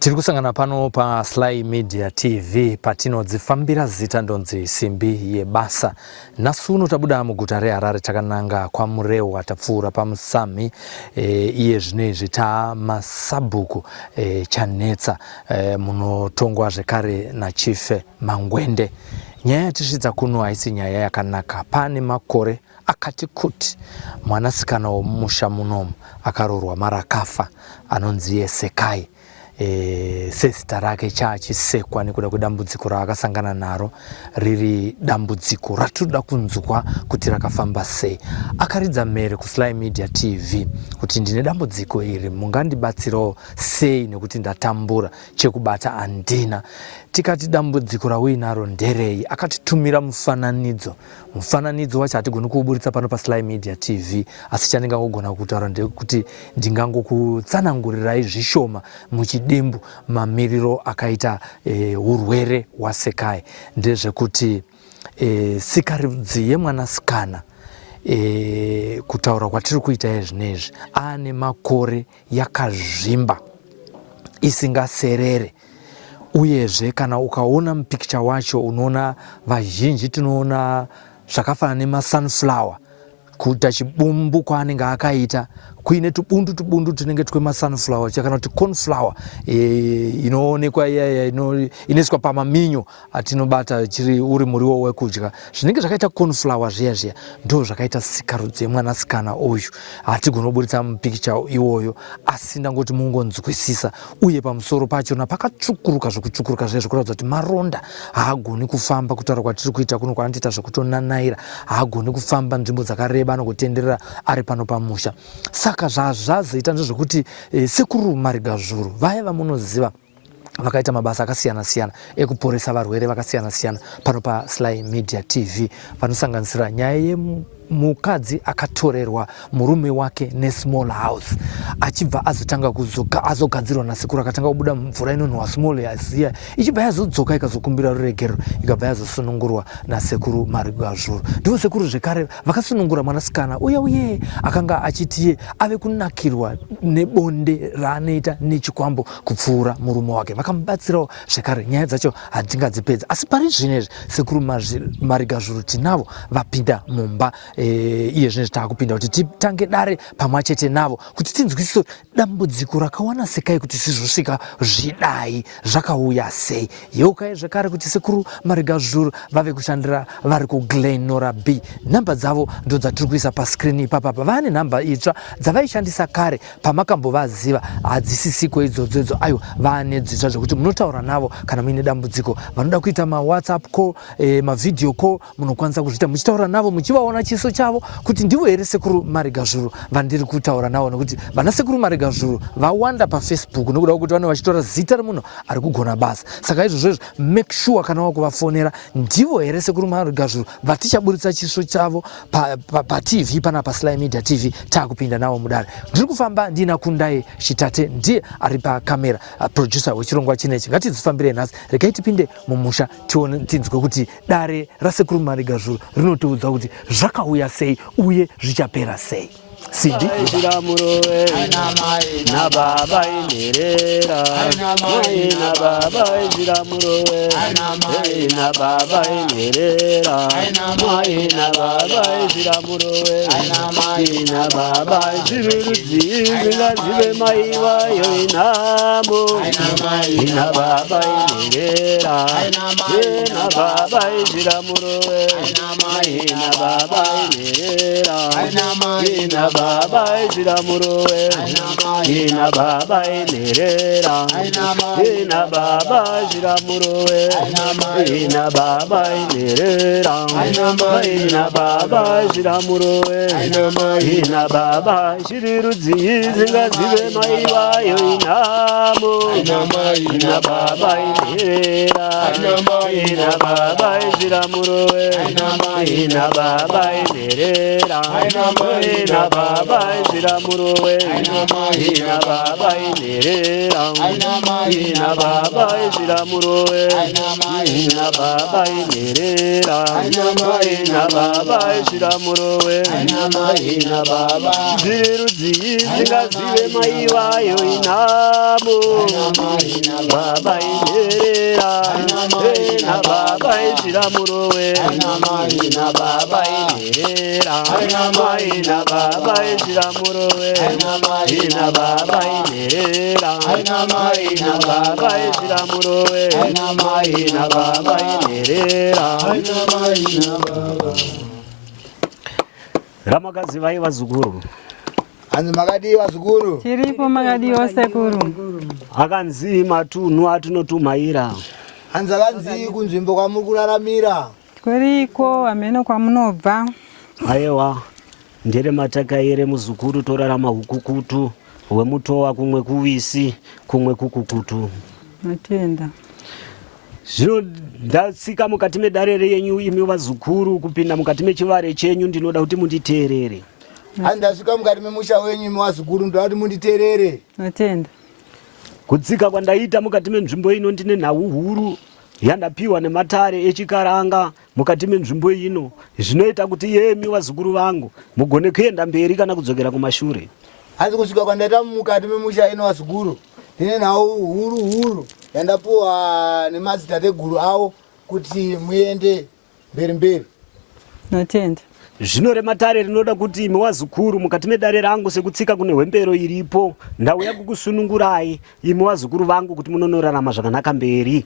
Tirikusangana pano pa Sly Media TV patinodzifambira zita ndonzi simbi yebasa. Nasuno tabuda muguta reHarare takananga kwa mureu atapfuura pamusami iye zvinezvi masabuku chanetsa munotongwa zvekare naChife Mangwende. Nyaya yatisvitsa kuno haisi nyaya yakanaka. Pane makore akati kuti mwanasikana womusha munomu akarorwa mara akafa anonzi Sekai. Sezita rake chachisekwa nekuda kudambudziko raakasangana naro riri dambudziko ratoda kunzwa kuti rakafamba sei. Akaridza mhere kuSly Media TV kuti ndine dambudziko iri mungandibatsirawo sei nekuti ndatambura chekubata andina. Tikati dambudziko rauinaro nderei, akatitumira mufananidzo wacho hatigoni kuuburitsa pano paSly Media TV, asi chandingangogona kutaura ndekuti ndingangokutsanangurirai zvishoma muchidimbu mamiriro akaita urwere hwaSekai. Ndezvekuti sikarudzi yemwanasikana kutaura kwatiri kuita zvinezvi ane makore yakazvimba isingaserere. Uyezve kana ukaona mupikicha wacho unoona vazhinji tinoona zvakafanana nemasunflower kuita chibumbu kwaanenge akaita kuine tubundu tunenge twemasunflower kana kuti cornflower inoonekwa inoiswa pamaminyo atinobata chiri uri muriwo wekudya. Zvinenge zvakaita cornflower zviya ndo zvakaita sikarudzi yemwanasikana uyu. Hatigoni kuburitsa mupikicha iwoyo asi ndangoti mungonzwisisa. Uye pamusoro pachona pakatsvukuruka zvekutsvukuruka zviya zvekuratidza kuti maronda. Haagoni kufamba kutaura kwatiri kuita kuno kwaanoita zvekutonanaira. Haagoni kufamba nzvimbo dzakareba nokutenderera ari pano pamusha. Saka zvazoita ndezvekuti sekuru Marigazuru vaya vamunoziva vakaita mabasa akasiyana-siyana ekuporesa varwere vakasiyana-siyana pano paSly Media TV vanosanganisira nyaya yemukadzi akatorerwa murume wake neSmall House achibva azotanga azogadzirwa nasekuru akatanga kubuda mvura inonhuhwa Small House iya ichibva yazodzoka ikazokumbira ruregero ikabva yazosunungurwa nasekuru Marigazuru. Ndivo sekuru zvekare vakasunungura mwanasikana uye akanga achiti ave kunakirwa nebonde raanoita nechikwambo kupfuura murume wake. Vakamubatsirawo zvekare. Nyaya dzacho hatingadzipedza asi pari zvinezvi sekuru Marigazuru tinavo vapinda mumba iye zvinezvi taakupinda kuti titange dare pamwe chete navo kuti tinzwisise dambudziko rakawana Sekai kuti sizvosvika zvidai zvakauya sei. Yeukai zvekare kuti sekuru Marigazuru vave kushandira vari kuGlenora B. Nhamba dzavo ndo dzatiri kuisa paskrini ipapa. Vane nhamba itsva dzavaishandisa kare pamakambovaziva hadzisisiko idzodzo aiwa vane dzitsva zvekuti munotaura navo kana muine dambudziko. Vanoda kuita maWhatsApp call mavideo call munokwanisa kuzviita muchitaura navo muchivaona chiso chavo kuti ndivo here sekuru Marigazuru vandiri kutaura navo nekuti vana sekuru Marigazuru vawanda paFacebook nokuda kwekuti vanenge vachitora zita remunhu ari kugona basa. Saka izvozvo make sure kana wakuvafonera ndivo here sekuru Marigazuru vatichaburitsa chiso chavo paTV pana paSly Media TV taakupinda navo mudare. Ndiri kufamba ndina Kundai Chitate ndiye ari pakamera producer wechirongwa chinechi. Ngatidzifambire nhasi regai tipinde mumusha tione tinzwe kuti dare rasekuru Marigazuru rinotiudza kuti zvakauya sei uye zvichapera sei. Sindi na baba inerera na baba iziramurowe na baba inerera na baba iziramurowe na baba izirudzi zingazive mai wayo inamo na baba inerera na baba iziramurowe na baba inerera na baba iziramurowe na baba inerera na baba iziramurowe na baba inerera na baba iziramurowe na baba izirudzi zingazive mai wayo inamo na baba inerera na baba iziramurowe na baba inerera ina baba zira murowe ina baba inerera ina baba zira murowe ina baba inerera ina baba zira murowe ina baba zirudzi zingazive mai vayo inabo baba inerera ina baba zira murowe ina baba inerera ina baba zira murowe ina baba inerera ina baba zira murowe ina baba inerera ramakazi vai vazukuru hanzi makadiwa zukuru tiripo makadiwa sekuru akanzi matunhu atinotumaira hanzi akanzi kunzvimbo kwamuri kuraramira kuriko amene kwamunobva aiwa ndere matakaire muzukuru torarama hukukutu hwemutowa kumwe kuvisi kumwe kukukutu matenda zvino ndatsika mukati medare yenyu imi vazukuru kupinda mukati mechivare chenyu ndinoda kuti munditeerere hanzi ndasvika mukati memusha wenyu imi wazukuru ndoda kuti munditeerere matenda kutsika kwandaita mukati menzvimbo ino ndine nhau huru yandapiwa nematare echikaranga mukati menzvimbo ino zvinoita kuti yemi vazukuru vangu mugone kuenda mberi kana kudzokera kumashure hanzi kusvika kwandaita mukati memusha ino wazukuru ndine nhau huru yandapiwa nemadzitateguru avo kuti muende mberi matenda zvino rematare rinoda kuti imi wazukuru mukati medare rangu sekutsika kune hwembero iripo ndauya kukusunungurai imi wazukuru vangu kuti munonorarama zvakanaka mberi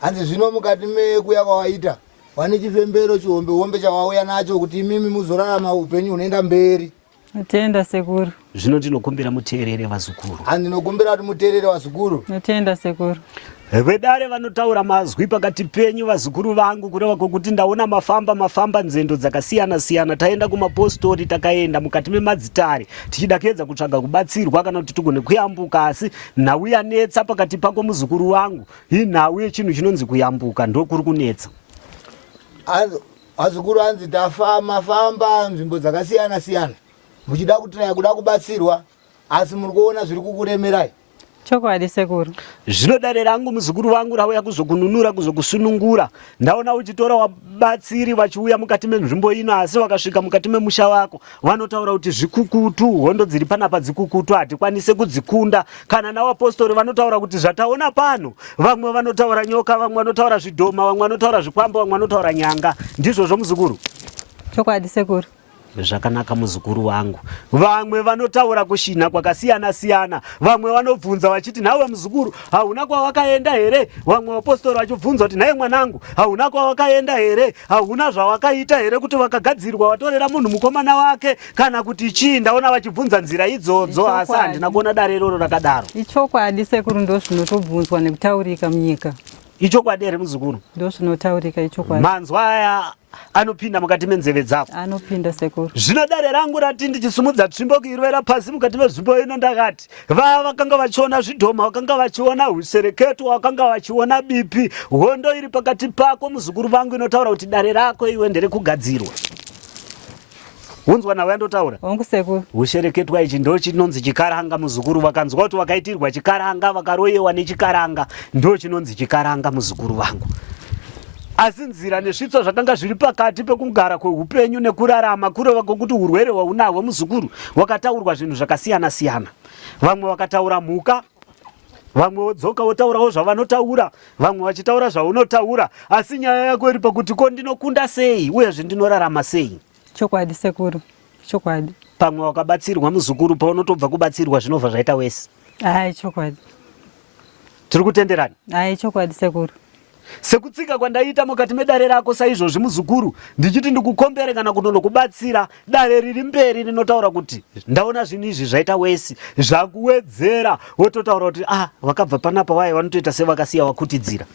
hanzi zvino mukati mekuya kwawaita wane chifembero chihombe chawauya nacho kuti imimi muzorarama upenyu hunoenda mberi matenda sekuru zvino ndinokumbira muteerere vazukuru hanzi ndinokumbira kuti muteerere wazukuru matenda sekuru vedare vanotaura mazwi pakati penyu vazukuru vangu kureva kwokuti ndaona mafamba nzendo dzakasiyana-siyana taenda kumapostori takaenda mukati memadzitare tichida kuedza kutsvaga kubatsirwa kana kuti tigone kuyambuka asi nhau yanetsa pakati pako muzukuru wangu hii nhau yechinhu chinonzi kuyambuka ndokuri kunetsa wazukuru hanzi tafamba nzvimbo dzakasiyana-siyana muchida kutraya kuda kubatsirwa asi muri kuona zviri kukuremerai chokwadi sekuru zvino dare rangu muzukuru vangu rauya kuzokununura kuzokusunungura ndaona uchitora vabatsiri vachiuya mukati menzvimbo ino asi vakasvika mukati memusha wako vanotaura kuti zvikukutu hondo dziri panapa dzikukutu hatikwanise kudzikunda kana navapostori vanotaura kuti zvataona pano vamwe vanotaura nyoka vamwe vanotaura zvidhoma vamwe vanotaura zvikwamba vamwe vanotaura nyanga ndizvozvo muzukuru chokwadi sekuru zvakanaka muzukuru wangu vamwe vanotaura kushina kwakasiyana-siyana vamwe vanobvunza vachiti nawe muzukuru hauna kwawakaenda here vamwe vapostori vachibvunza kuti naye mwanangu hauna kwawakaenda here hauna zvawakaita here kuti vakagadzirwa watorera munhu mukomana wake kana kuti chii ndaona vachibvunza nzira idzodzo asi handina kuona dare iroro rakadaro ichokwadi sekuru ndo zvinotobvunzwa nekutaurika munyika ichokwadi here muzukuru ndo zvinotaurika ichokwadi manzwa aya anopinda mukati menzeve dzako anopinda sekuru zvino dare rangu rati ndichisumudza tsvimbo kuirwera pasi mukati menzvimbo ino ndakati vava vakanga vachiona zvidhoma vakanga vachiona usereketo vakanga vachiona bipi hondo iri pakati pako muzukuru vangu inotaura kuti dare rako iwe nderekugadzirwa unzwa nawe yandotaura ongu sekuru ushereketwa ichi ndo chinonzi chikaranga muzukuru vakanzwa kuti vakaitirwa chikaranga vakaroyewa nechikaranga ndo chinonzi chikaranga muzukuru vangu asi nzira nezvitsva zvakanga zviri pakati pekugara kweupenyu nekurarama kureva kwokuti urwere hwaunahwo muzukuru wakataurwa zvinhu zvakasiyana-siyana vamwe vakataura mhuka vamwe vodzoka votaurawo zvavanotaura vamwe vachitaura zvaunotaura asi nyaya yako iri pakuti ko ndinokunda sei uyezve ndinorarama sei chokwadi sekuru chokwadi pamwe wakabatsirwa muzukuru paunotobva kubatsirwa zvinobva zvaita wese ai chokwadi tiri kutenderana ai chokwadi sekuru sekutsika kwandaita mukati medare rako saizvozvi muzukuru ndichiti ndikukombere kana kunonokubatsira dare riri mberi rinotaura kuti ndaona zvinhu izvi zvaita wesi zvakuwedzera wototaura kuti vakabva panapa waye vanotoita sevakasiya wakutidzira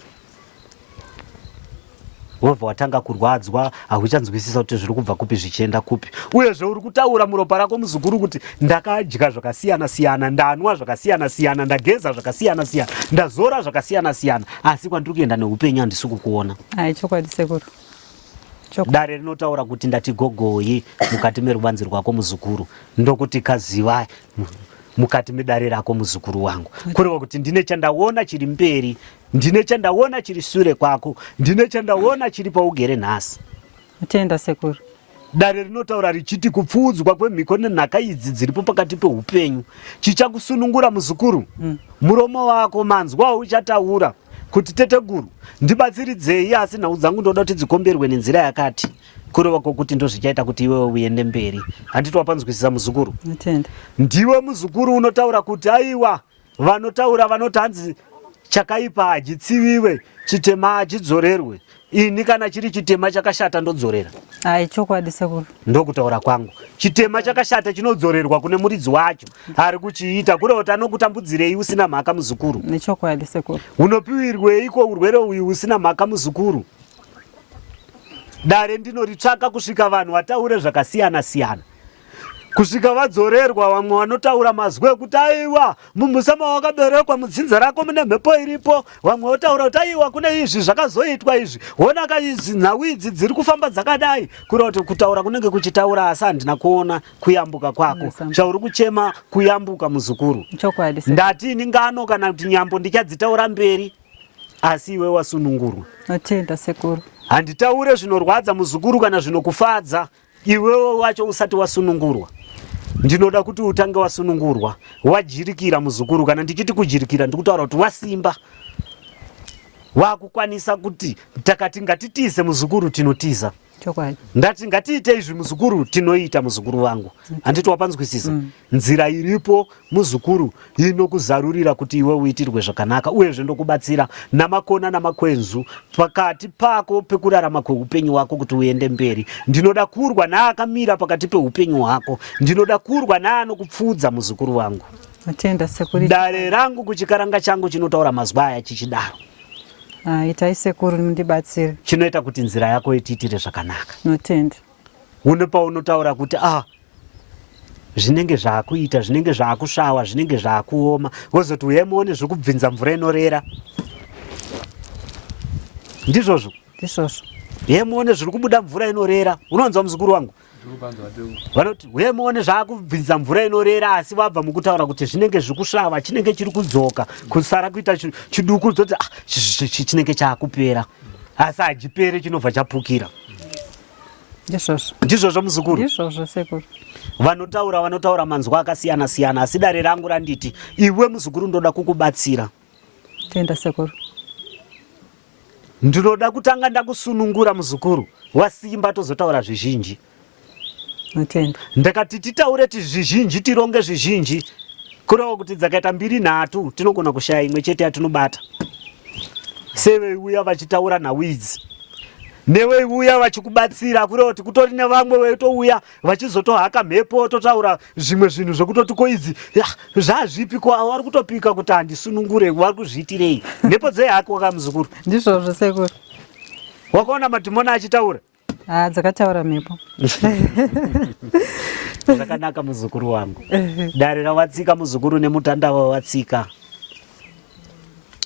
wobva watanga kurwadzwa hauchanzwisisa kuti zviri kubva kupi zvichienda kupi uyezve uri kutaura muropa rako muzukuru kuti ndakadya zvakasiyana-siyana ndanwa zvakasiyana-siyana ndageza zvakasiyana-siyana ndazora zvakasiyana-siyana asi kwandiri kuenda neupenyu handisi kukuona ai chokwadi sekuru dare rinotaura kuti ndati gogoyi mukati meruvanzi rwako muzukuru, ndokuti kaziva mukati medare rako muzukuru wangu, kureva kuti ndine chandaona chiri mberi, ndine chandaona chiri shure kwako, ndine chandaona chiri paugere nhasi. Atenda sekuru. Dare rinotaura richiti kupfuudzwa kwemhiko nenhaka idzi dziripo pakati peupenyu chichakusunungura muzukuru. Muromo wako manzwa uchataura kuti teteguru ndibatsiridzei, asi nhau dzangu ndoda kuti dzikomberwe nenzira yakati, kureva kwokuti ndozvichaita kuti iwewe uende mberi. Handiti wapanzwisisa muzukuru? Atenda. Ndiwe muzukuru unotaura kuti aiwa, vanotaura vanoti hanzi chakaipa hachitsiviwe, chitema hachidzorerwe. Ini kana chiri chitema chakashata ndodzorera. Ai chokwadi sekuru. Ndokutaura kwangu. Chitema chakashata chinodzorerwa kune muridzi wacho ari kuchiita, kureva kuti anokutambudzirei usina mhaka muzukuru? Nechokwadi sekuru. Unopiwirweiko urwere uyu usina mhaka muzukuru? Dare ndinoritsvaka kusvika vanhu vataure zvakasiyana siyana, kusvika vadzorerwa. Vamwe vanotaura mazwi ekuti aiwa, mumusama wakaberekwa mudzinza rako mune mhepo iripo. Vamwe votaura kuti aiwa, kune izvi zvakazoitwa izvi, onaka izi nhau idzi dziri kufamba dzakadai. Kureva kuti kutaura kunenge kuchitaura, asi handina kuona kuyambuka kwako. Chauri kuchema kuyambuka muzukuru. Chokwadi sekuru. Ndati ini ngano kana kuti nyambo ndichadzitaura mberi, asi iwe wasunungurwa. Atenda sekuru. Handitaure zvinorwadza muzukuru kana zvinokufadza, iwewe wacho usati wasunungurwa. Ndinoda kuti utange wasunungurwa, wajirikira muzukuru. Kana ndichiti kujirikira ndikutaura kuti wasimba, wakukwanisa kuti takati ngatitize muzukuru tinotiza, Chokwadi. ndati ngatiite izvi muzukuru tinoita muzukuru wangu. Handiti wapanzwisisa? Nzira iripo muzukuru inokuzarurira kuti iwe uitirwe zvakanaka, uyezve ndokubatsira namakona namakwenzu pakati pako pekurarama kweupenyu hwako kuti uende mberi. Ndinoda kurwa naakamira pakati peupenyu hwako, ndinoda kurwa naanokupfuudza muzukuru wangu. Atenda sekuru. Dare rangu kuchikaranga changu chinotaura mazwi aya chichidaro. Itai sekuru mundibatsire. Chinoita kuti nzira yako itiitire zvakanaka. Notenda. Une paunotaura kuti zvinenge zvaakuita, zvinenge zvaakusvawa, zvinenge zvaakuoma, wozoti uyemuone zvekubvinza mvura inorera. Ndizvozvo? Ndizvozvo. Yemuone zviri kubuda mvura inorera. Unonzwa muzukuru wangu? Vanoti uyemuone zvaakubvinza mvura inorera, asi wabva mukutaura kuti zvinenge zvikusvava, chinenge chiri kudzoka, kusara kuita chiduku, zoti chinenge chaakupera, asi hachiperi, chinobva chapukira. Ndizvozvo. Ndizvozvo muzukuru? Ndizvozvo sekuru. Vanotaura manzwa akasiyana siyana, asi dare rangu randiti iwe muzukuru ndoda kukubatsira. Tenda sekuru. Ndinoda kutanga ndakusunungura muzukuru, wasimba tozotaura zvizhinji. Notenda. Ndakati titaure zvizhinji, tironge zvizhinji, kureva kuti dzakaita 2 nhatu tinogona kushaya imwe chete yatinobata. Seveiuya vachitaura nhau idzi, neveiuya vachikubatsira, kureva kuti kutori nevamwe veitouya vachizotohaka mhepo, totaura zvimwe zvinhu zvekutoti ko idzi zvazvipiko, vari kutopika kuti handisunungure, vari kuzviitirei? Mhepo dzehako wakamuzukuru? Ndizvozvo sekuru. Wakaona madhimoni achitaura? Dzakataura mhepo. Zvakanaka muzukuru wangu. Dare rawatsika muzukuru nemutanda wawatsika.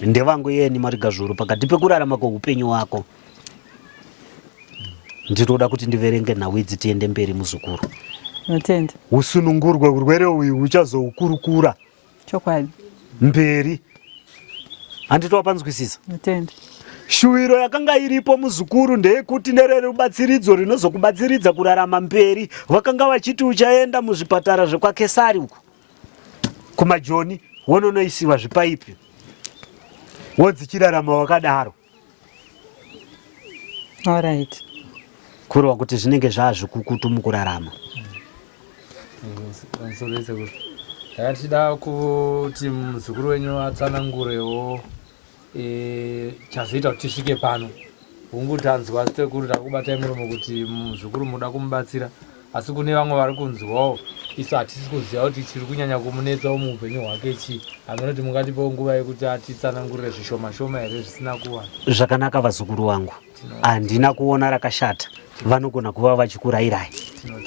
Ndevangu yeni marigazvuru pakati pekurarama kweupenyu hwako. Ndinoda kuti ndiverenge nhau idzi tiende mberi muzukuru. Notenda. Usunungurwe, urwere uyu uchazoukurukura Chokwadi. mberi. Handiti wapanzwisisa? Notenda. Shuwiro yakanga iripo muzukuru ndeyekuti nererubatsiridzo rinozokubatsiridza kurarama mberi. Vakanga vachiti uchaenda muzvipatara zvekwaKesari uku kumajoni, wononoisiwa zvipaipi, wodzichirarama wakadaro. Alright. Kureva kuti zvinenge zvazvikukutu mukurarama. Ndakatida kuti muzukuru wenyu atsanangurewo chazoita kuti tisvike pano. Hungutanzwa sekuru takubatai muromo kuti muzukuru muda kumubatsira, asi kune vamwe vari kunzwawo isu hatisi kuziva kuti chiri kunyanya kumunetsawo muupenyu hwake chii. Hamunoti mungatipewo nguva yekuti atitsanangurire zvishoma shoma here zvisina kuwana? Zvakanaka vazukuru vangu, handina kuona rakashata. Vanogona kuva vachikurayirai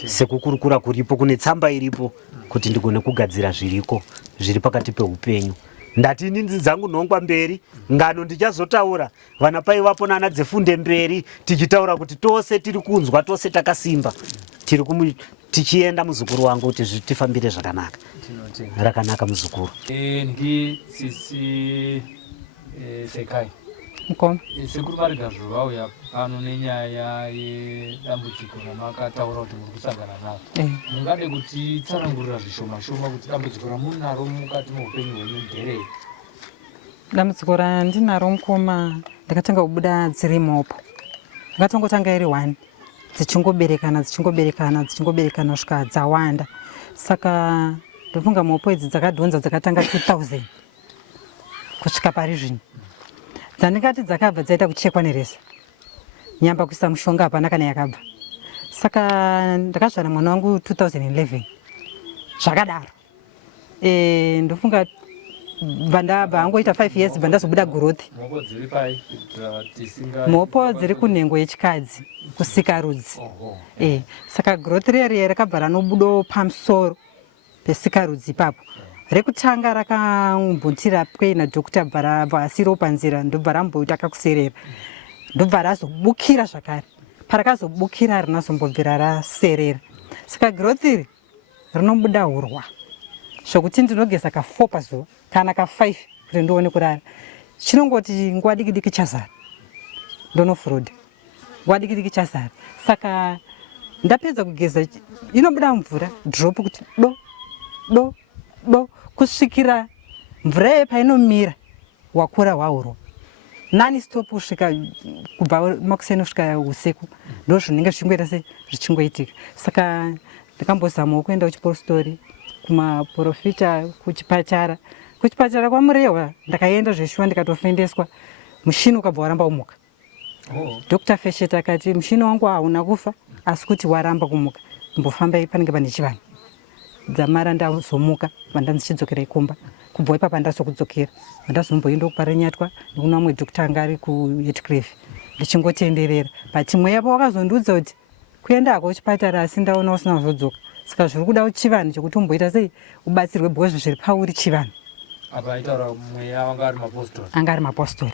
sekukurukura kuripo, kune tsamba iripo kuti ndigone kugadzira zviriko zviri pakati peupenyu. ndati inini dzangu nhongwa mberi, ngano ndichazotaura vana pai vapo nana dzefunde mberi, tichitaura kuti tose tiri kunzwa, tose takasimba, tichienda muzukuru wangu kuti tifambire zvakanaka. Rakanaka muzukuru. Ngi sisi Sekai. Mukoma. Sekuru varega zvovauya pano nenyaya yedambudziko ramakataura kuti muri kusangana naro. Mungade kuti tsanangurira zvishoma shoma kuti dambudziko ramunaro mukati muupenyu hwenyu nderei? Dambudziko randinaro mukoma, ndakatanga kubuda dziri mopo. Ndakatongotanga iri 1 dzichingoberekana kusvika dzawanda. Saka ndofunga mopo idzi dzakadhonza dzakatanga 2000 kusvika pari zvino. Dzandingati dzakabva dzaita kuchekwa neresa. Nyamba kuisa mushonga hapana kana yakabva. Saka ndakazvara mwana wangu 2011. Zvakadaro. Ndofunga bandaba angoita 5 years bandazobuda growth. Mopo dziri pai Mopo dziri kunhengo yechikadzi kusika rudzi. Saka growth rere rakabva ranobudo pamusoro pesika rudzi ipapo. Rekutanga rakambotira kwena Dr. Baraba asiro panzira ndobva ramboti akakuserera. Ndobva razobukira zvakare. Parakazobukira rinazombobvira raserera. Saka growth iri rinobuda hurwa. Zvokuti ndinogeza ka 4 pazuva kana ka 5 kuti ndione kurara. Chinongoti nguva diki diki chazara. Ndonofurod. Nguva diki diki chazara. Saka ndapedza kugeza inobuda mvura drop kuti do kusvikira mvura yepainomira wakura wauro. Nani stop kusvika kubva makuseni kusvika usiku ndo zvinenge zvichingoita zvichingoitika. Saka ndakambozamawo kuenda kuchipostori kumaprofita kuchipatara kwamurehwa ndakaenda zveshuwa ndikatofendeswa mushini ukabva waramba kumuka. Dr. Fesheta akati mushini wangu hauna kufa asi kuti waramba kumuka, mbofamba panenge pane chivanhu. Dzamara ndazomuka vandanzichidzokera ikumba kubva ipapo ndazokudzokera ndazomboenda kuparanyatwa nekuna mumwe dokta anga ari kuHeathcliff ndichingotenderera but mweya yavo wakazondiudza kuti kuenda hako kuchipatara asi ndaona usina kuzodzoka. Saka zviri kuda chivanhu chokuti umboita sei ubatsirwe bhozvo zviri pauri chivanhu. Apa aitaura mweya wanga ari mapostori? Anga ari mapostori.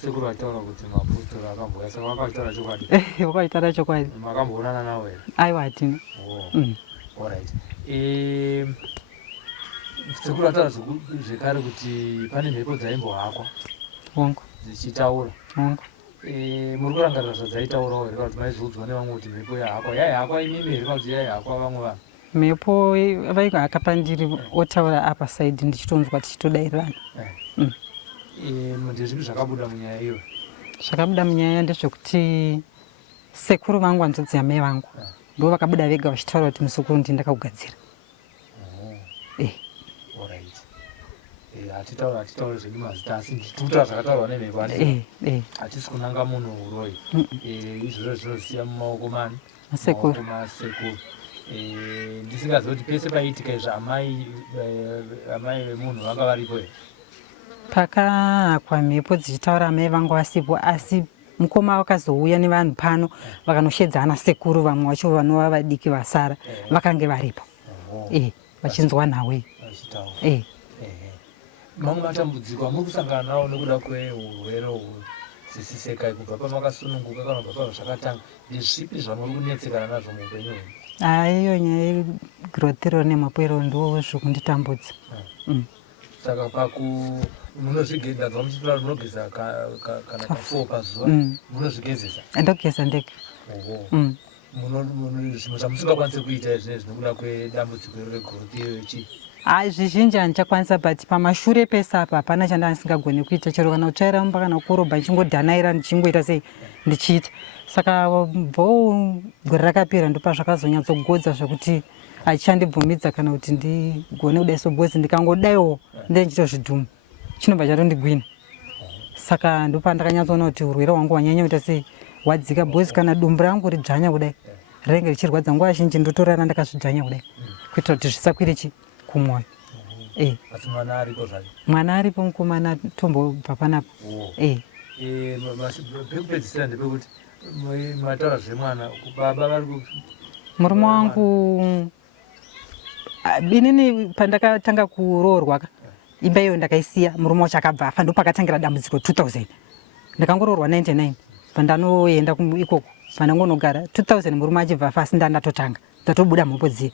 Sekuru aitaura kuti mapostori akambouya, saka wakataura chokwadi? Wakataura chokwadi. Makamboonana nawo here? Aiwa hatina. Alright. Sekuru ataura zvekare kuti pane mhepo dzaimbohakwa dzichitaura. Muri kurangarira zvadzaitaurawo here kana kuti maizodzwa nevamwe kuti mhepo yaihakwa imimi here kana kuti yaihakwa vamwe vanhu? Mhepo vaihaka pandiri otaura apa side ndichitonzwa tichitodairana. Ndezvipi zvakabuda munyaya iyo? Zvakabuda munyaya ndezvekuti sekuru vangu vanzodzi amai vangu ndo vakabuda vega vachitaura kuti musukuru ndindakakugadzira. Hatitaura zvedu mazita asi ndituta zvakataurwa nemhepo hatisi kunanga munhu uroi. Izvozvo zvinosiya mumaoko mani? Masekuru. Ndisingazivi kuti pese paiitika izvo amai vemunhu vanga varipo here? Pakahakwa mhepo dzichitaura amai vangu vasipo asi mukoma wakazouya nevanhu pano vakanoshedzana sekuru vamwe vacho vanova vadiki vasara vakange varipo vachinzwa nhawe. Mamwe matambudziko amuri kusangana nawo nekuda kweurwere uhwu sisi Sekai kubva pamakasununguka kana kubva pazvakatanga, ndezvipi zvamuri kunetsekana nazvo muupenyu hwenyu? Iyo nyaya yegrowthiro nemapoiro ndo zvokunditambudza. Saka munozvigezesa muchitora munogeza kana ka4 pazuva munozvigezesa? Ndogeza ndega. Zvimwe zvamusingakwanisi kuita zvinezvi nekuda kwedambudziko regrowth yechi? Zvizhinji handichakwanisa but pamashure pese apa hapana chandandisingagoni kuita chero kana kutsvairamba kana kukorobha ndichingodhanaira ndichingoita sei ndichiita. Saka gore rakapera ndopazvakazonyatsogodza zvekuti hachandibvumidza kana kuti ndigone kudai sobhozi ndikangodaiwo ndendichitozvidhuma chinobva chatondigwina. Saka ndopandakanyatsoona kuti urwere hwangu hwanyanya kuita sei hwadzika bhozi kana dumbu rangu ridzvanya kudai rinenge richirwadza nguva zhinji ndotorara ndakazvidzvanya kudai kuitira kuti zvisakwire kumwoyo. Asi mwana aripo zvake? Mwana aripo mukomana tombobva panapo. Pekupedzisira ndepekuti mataura zvemwana baba vari murume wangu inini pandakatanga kuroorwa imba iyoyo ndakaisiya, murume wacho akabva afa, ndopakatangira dambudziko 2000. Ndakangoroorwa 99 pandanoenda ikoko pandangonogara 2000 murume achibva afa, asi ndandatotanga dzatobuda mhopo dziye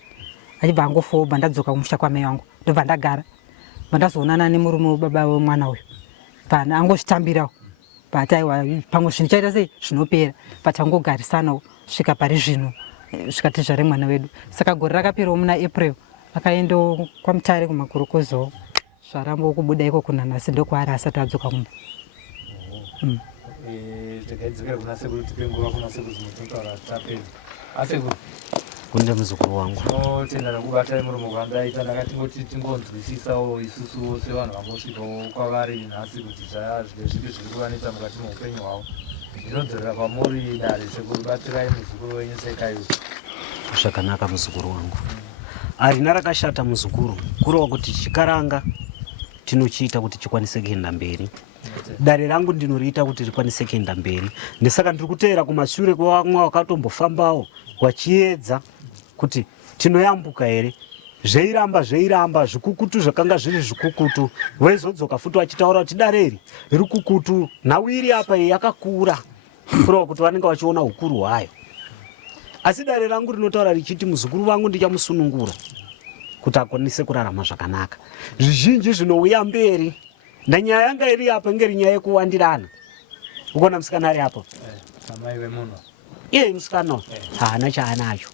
achibva angofobva, ndadzoka kumusha kwamai vangu ndobva ndagara vandazoonana nemurume webaba wemwana uyu pana angozvitambirawo but aiwa pamwe zvinhu chaita sei zvinopera but angogarisanawo svika pari zvino zvikati zvare mwana wedu. Saka gore rakaperawo muna April akaendawo kwaMutare kumakorokozowo zvarambo kubuda ikoko nanhasi ndokwaari asati adzoka kumba. Tikaidzikira kuna sekuru tipe nguva kuna sekuru dzinotaura tapedza. Asekuru kunde muzukuru wangu tinotenda nekubatai muromo kwandaita, ndakatingoti tingonzwisisawo isusu sevanhu vambosvikawo kwavari nhasi kuti zvinge zvipi zviri kuvanetsa mukati meupenyu hwavo. Ndinodzorera pamuri dare sekuru, batsirai muzukuru wenyu sekaiwo. Zvakanaka muzukuru wangu. Harina rakashata muzukuru, kurova kuti chikaranga tinochiita kuti chikwanise kuenda mberi. Dare rangu ndinoriita kuti rikwanise kuenda mberi. Ndisaka ndiri kuteera kumashure kwevamwe vakatombofambawo vachiedza kuti tinoyambuka here. Zveiramba zvikukutu zvakanga zviri zvikukutu, vaizodzoka futi vachitaura kuti dare iri riri kukutu, nhau iri apa iyi yakakura, kurova kuti vanenge vachiona ukuru hwayo. Asi dare rangu rinotaura richiti muzukuru vangu ndichamusunungura kuti akwanise kurarama zvakanaka. Zvizhinji zvinouya mberi, ndanyaya yanga iri apa ngeri nyaya yekuwandirana. Ukona musikana ari apa? Amai vemunhu. Iye musikana haana chaanacho.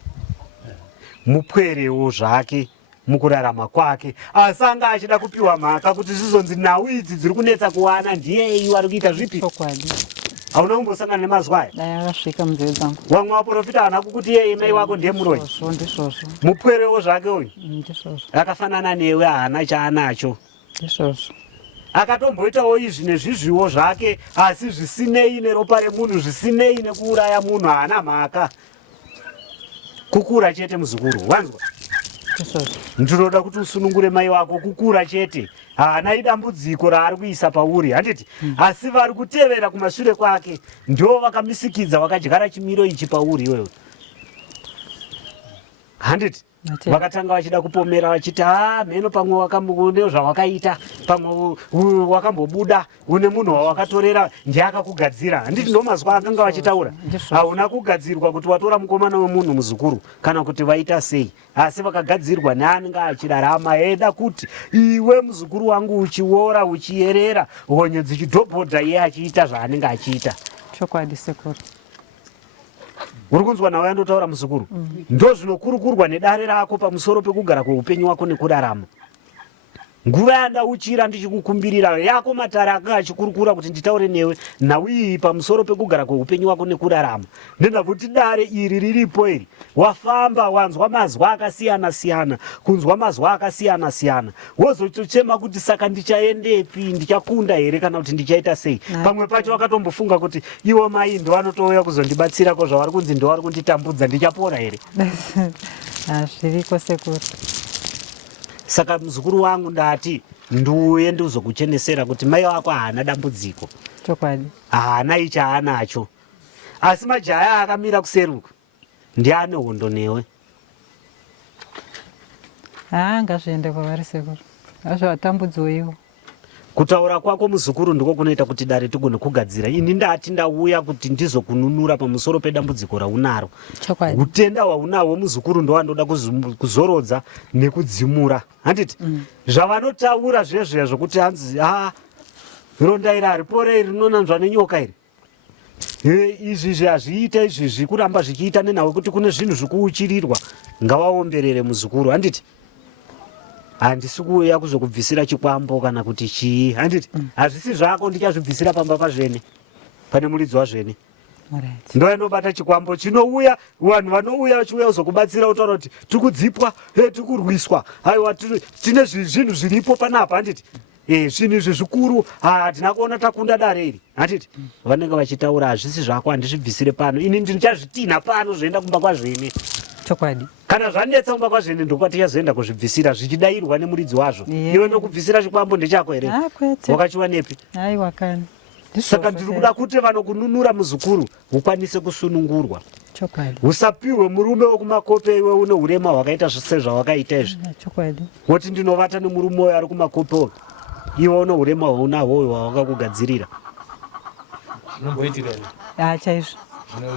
Mupwerewo zvake mukurarama kwake, asi anga achida kupiwa mhaka kuti zvizonzi nhau idzi dziri kunetsa kuwana ndiye iye ari kuita zvipi. Hauna kumbosangana nemazwa aya? Dai akasvika munzeve dzangu. Wamwe waprofita hana kuti iye mai wako ndiye muroyi? Ndizvozvo. Mupwerewo zvake uyu? Ndizvozvo. Akafanana newe haana chaanacho. Ndizvozvo. Akatomboitawo izvi nezvizviwo zvake, asi zvisinei neropa remunhu, zvisinei nekuuraya munhu, haana mhaka. Kukura chete muzukuru, wanzwa? Ndinoda kuti usunungure mai wako, kukura chete. Haana idambudziko raari kuisa pauri, handiti? Asi vari kutevera kumashure kwake ndo vakamisikidza vakadyara chimiro ichi pauri iwewe. Handiti? Vakatanga vachida kupomera vachiti mheno pamwe wakambo zvawakaita, pamwe wakambobuda une munhu wawakatorera ndiye akakugadzira. Handiti ndo mazwa akanga vachitaura? Hauna kugadzirwa kuti watora mukomana wemunhu muzukuru kana kuti vaita sei, asi vakagadzirwa neanenge achirarama eida kuti iwe muzukuru wangu uchiora uchiyerera honye dzichidhobhodha iye achiita zvaanenge achiita. Chokwadi sekuru. Uri kunzwa nawe andotaura muzukuru? Ndo zvinokurukurwa nedare rako pamusoro pekugara kweupenyu wako nekurarama. Nguva yandauchira ndichikukumbirira yako matare akanga achikurukura kuti nditaure newe nhau iyi pamusoro pekugara kweupenyu wako nekurarama. Ndenda kuti dare iri riripo iri, wafamba wanzwa mazwa akasiyana siyana, kunzwa mazwa akasiyana siyana, wozotochema kuti saka ndichaendepi, ndichakunda here kana kuti ndichaita sei. Pamwe pacho wakatombofunga kuti iwo mai ndo vanotouya kuzondibatsira ko zvavari kunzi ndo vari kunditambudza, ndichapora here. Zviriko sekuru. Saka muzukuru wangu ndati nduye ndizokuchenesera kuti mai wako haana dambudziko. Chokwadi. Haana ichaanacho. Asi majaya akamira kuseruka ndiane hondo newe. Ngazviende kwavari sekuru. Azvatambudzwa iwo. Kutaura kwako muzukuru ndiko kunoita kuti dare tigone kugadzira. Ini ndati ndauya kuti ndizokununura pamusoro pedambudziko raunaro. Chokwadi. Utenda hwaunahwo muzukuru ndo wandoda kuzorodza nekudzimura. Handiti? Zvavanotaura zvezviya zvokuti hanzi ronda iri haripore iri rinonanzva nenyoka iri. Izvi hazviita izvi kuramba zvichiita nenawe kuti kune zvinhu zvikuuchirirwa. Ngavaomberere muzukuru, handiti? Handisi kuuya kuzokubvisira chikwambo kana kuti chii, handiti? Hazvisi zvako ndichazvibvisira pamba pazvene, pane muridzi wazvene. Ndo inobata chikwambo chinouya, vanhu vanouya vachiuya kuzokubatsira utaura kuti tikudzipwa, tikurwiswa, aiwa tine zvinhu zviripo panapa, handiti? Zvinhu izvi zvikuru, hatina kuona takunda dare iri, handiti? Vanenge vachitaura hazvisi zvako, handizvibvisire pano, ini ndichazvitinha pano zvoenda kumba kwazvene. Chokwadi. Kana zvanetsa kumba kwazvene ndokwatichazoenda kuzvibvisira zvichidayirwa nemuridzi wazvo. Iwe ndokubvisira chikwambo ndechako here? Wakachiwa nepi? Aiwa kani. Saka ndiri kuda kuti vanokununura muzukuru ukwanise kusunungurwa. Chokwadi. Usapiwe murume wekumakope iwe une urema hwakaita sezvawakaita izvi. Chokwadi. Woti ndinovata nemurume uyo ari kumakope uyo. iwe uno urema hwaunahwo hwawakakugadzirira Zvinomboitika ere? Chaizvo.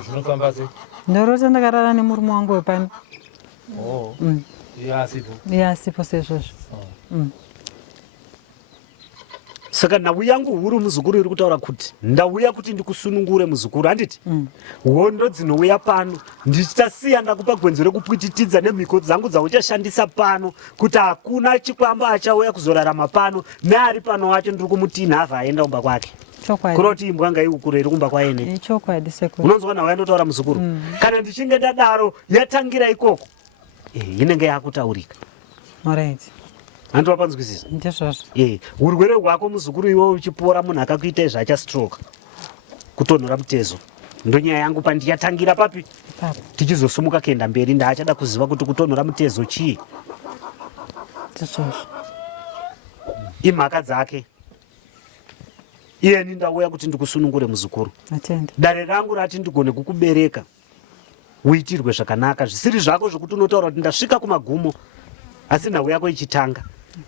Zvinofamba sei? Ndorota ndakarara nemurume wangu wepano. Oh. Iye asipo. Iye asipo sezvozvo. Saka nhau yangu huru muzukuru iri kutaura kuti ndauya kuti ndikusunungure muzukuru, handiti hondo dzinouya pano ndichitasiya ndakupa gwenzo rekupwititidza nemhiko dzangu dzauchashandisa pano kuti hakuna chikwamba achauya kuzorarama pano, neari pano wacho ndiri kumuti inhavha aenda kumba kwake. Kuroti imbwa ngaikukuro iri kumba kwaene. Chokwadi sekuru. Unonzwa nhau yandotaura muzukuru. Kana ndichinge ndadaro yatangira ikoko inenge yakutaurika. Alright. Handova panzwisisa. Ndizvozvo. Urwere hwako muzukuru iwe uchipora munhu akakuita zvachastroke kutonhora mutezo ndonyaya yangu pandichatangira papi tichizosumuka kuenda mberi ndaachada kuziva kuti kutonhora mutezo chii. Ndizvozvo. Imhaka dzake iyeni ndauya kuti ndikusunungure muzukuru. Atenda. Dare rangu rati ndigone kukubereka uitirwe zvakanaka zvisiri zvako zvokuti unotaura kuti ndasvika kumagumo asi nhau yako ichitanga.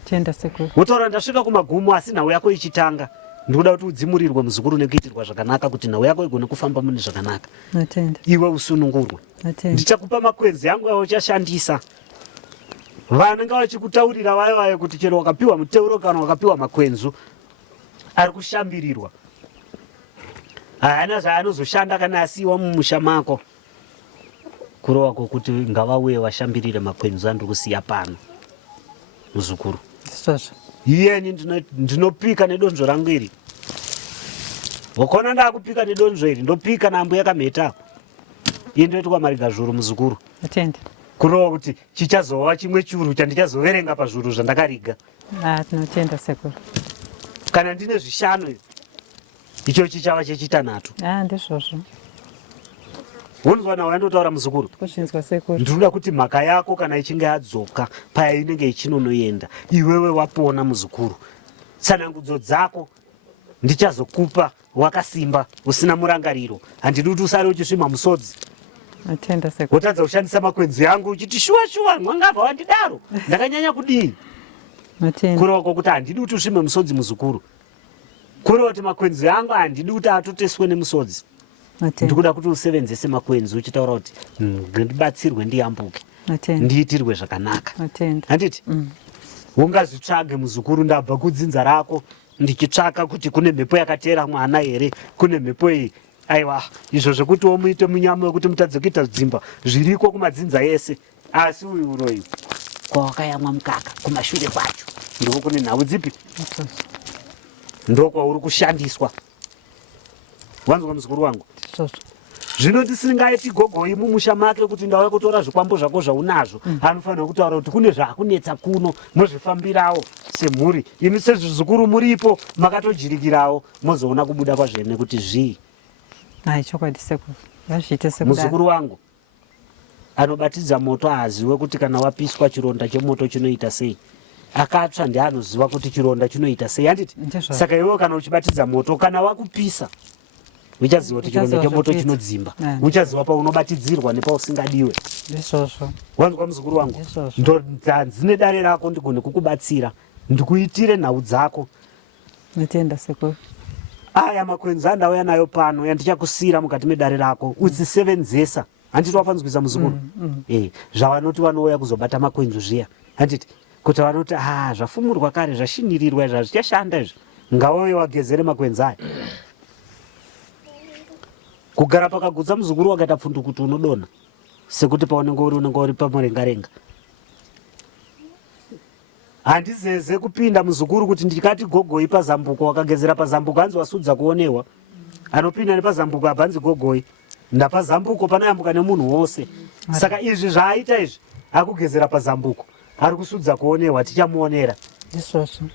Tenda sekuru. Wotaura ndasvika kumagumo asi nhau yako ichitanga. Ndikuda kuti udzimurirwe muzukuru nekuitirwa zvakanaka kuti nhau yako igone kufamba mune zvakanaka. Atenda. Iwe usunungurwe. Atenda. Ndichakupa makwenzi yangu yauchashandisa. Vanenge vachikutaurira vaye kuti chero wakapiwa muteuro kana wakapiwa makwenzu ari kushambirirwa. Haana zvaanozoshanda kana asiwa mumusha mako. Kurova kwokuti ngavauye vashambirire makwenzu andiri kusiya pano muzukuru. Ndizvozvo. Iyeni ndinopika nedonzvo rangu iri. Wakona ndakupika nedonzvo iri ndopika nambo yakamheta. Iye ndoitwa marigazvuru muzukuru. Atenda. Kurova kuti chichazova chimwe churu chandichazoverenga pazvuru zvandakariga. Tinotenda sekuru. Kana ndine zvishanu icho chichava chechitanhatu. Ndizvozvo. Unzwa nawo yandotaura muzukuru. Kuzvinzwa sekuru. Ndinoda kuti mhaka yako kana ichinge yadzoka paya inenge ichinonoenda iwewe wapona muzukuru. Tsanangudzo dzako ndichazokupa wakasimba usina murangariro. Handidi kuti usare uchisvima musodzi. Atenda sekuru. Wotadza kushandisa makwenzi yangu uchiti shuwa mwangabva wandidaro ndakanyanya kudii. Atenda. Kurova kwokuti handidi kuti usvime musodzi muzukuru. Kurova kuti makwenzi yangu handidi kuti atoteswe nemusodzi. Ndikuda kuti usevenzese makwenzi uchitaura kuti ndibatsirwe ndiyambuke. Ndiitirwe zvakanaka. Handiti? Ungazvitsvage muzukuru ndabva kudzinza rako ndichitsvaka kuti kune mhepo yakatera mwana here, kune mhepo iyi. Aiwa, izvo zvekuti womuite munyama wekuti mutadze kuita dzimba zviriko kumadzinza ese. Asi uyu uroyu kwawakayamwa mukaka kumashure kwacho ndiko kune nhau dzipi? Ndokwauri kushandiswa. Wanzwa muzukuru wangu? Zvino tisingaiti gogoi mumusha make kuti ndauya kutora zvikwambo zvako zvaunazvo anofanira kutaura kuti kune zvaakunetsa kuno muzvifambirawo semhuri. Imi sezvizukuru muripo makatojirikirawo mozoona kubuda kwazvene kuti zvii. Chokwadi sekuru. Yazviite sekuru. Muzukuru wangu anobatidza moto haaziwe kuti kana wapiswa chironda chemoto chinoita sei. Akatsva ndianoziva kuti chironda chinoita sei. Handiti? Saka iwewe kana uchibatidza moto kana wakupisa uchaziva kuti chironda chemoto chinodzimba. Uchaziva paunobatidzirwa nepausingadiwe. Ndizvozvo. Wanzwa muzukuru wangu? Ndine dare rako ndigone kukubatsira ndikuitire nhau dzako. Ndotenda sekuru. Aya makwenzi andauya nayo pano yandichakusiyira mukati medare rako udzisevenzesa. Handiti wapanzwisa muzukuru? Zvavanoti vanouya kuzobata makwenzi zviya. Handiti? Kuti vanoti zvafumurwa kare zvashinirirwa izvi zvichashanda izvi. Ngawauye wagezere makwenzi aya. Kugara pakagutsa muzukuru wakaita pfundu kuti unodonha sekuti paunenge uri pamurengarenga. Handizeze kupinda muzukuru kuti ndikati gogoi pazambuko wakagezera pazambuko hanzi wasudza kuonewa. Anopinda nepazambuko abhanzi gogoi. Ndapazambuko panoyambuka nemunhu wose. Saka izvi zvaaita izvi akugezera pazambuko ari kusudza kuonewa tichamuonera. Ndizvozvo.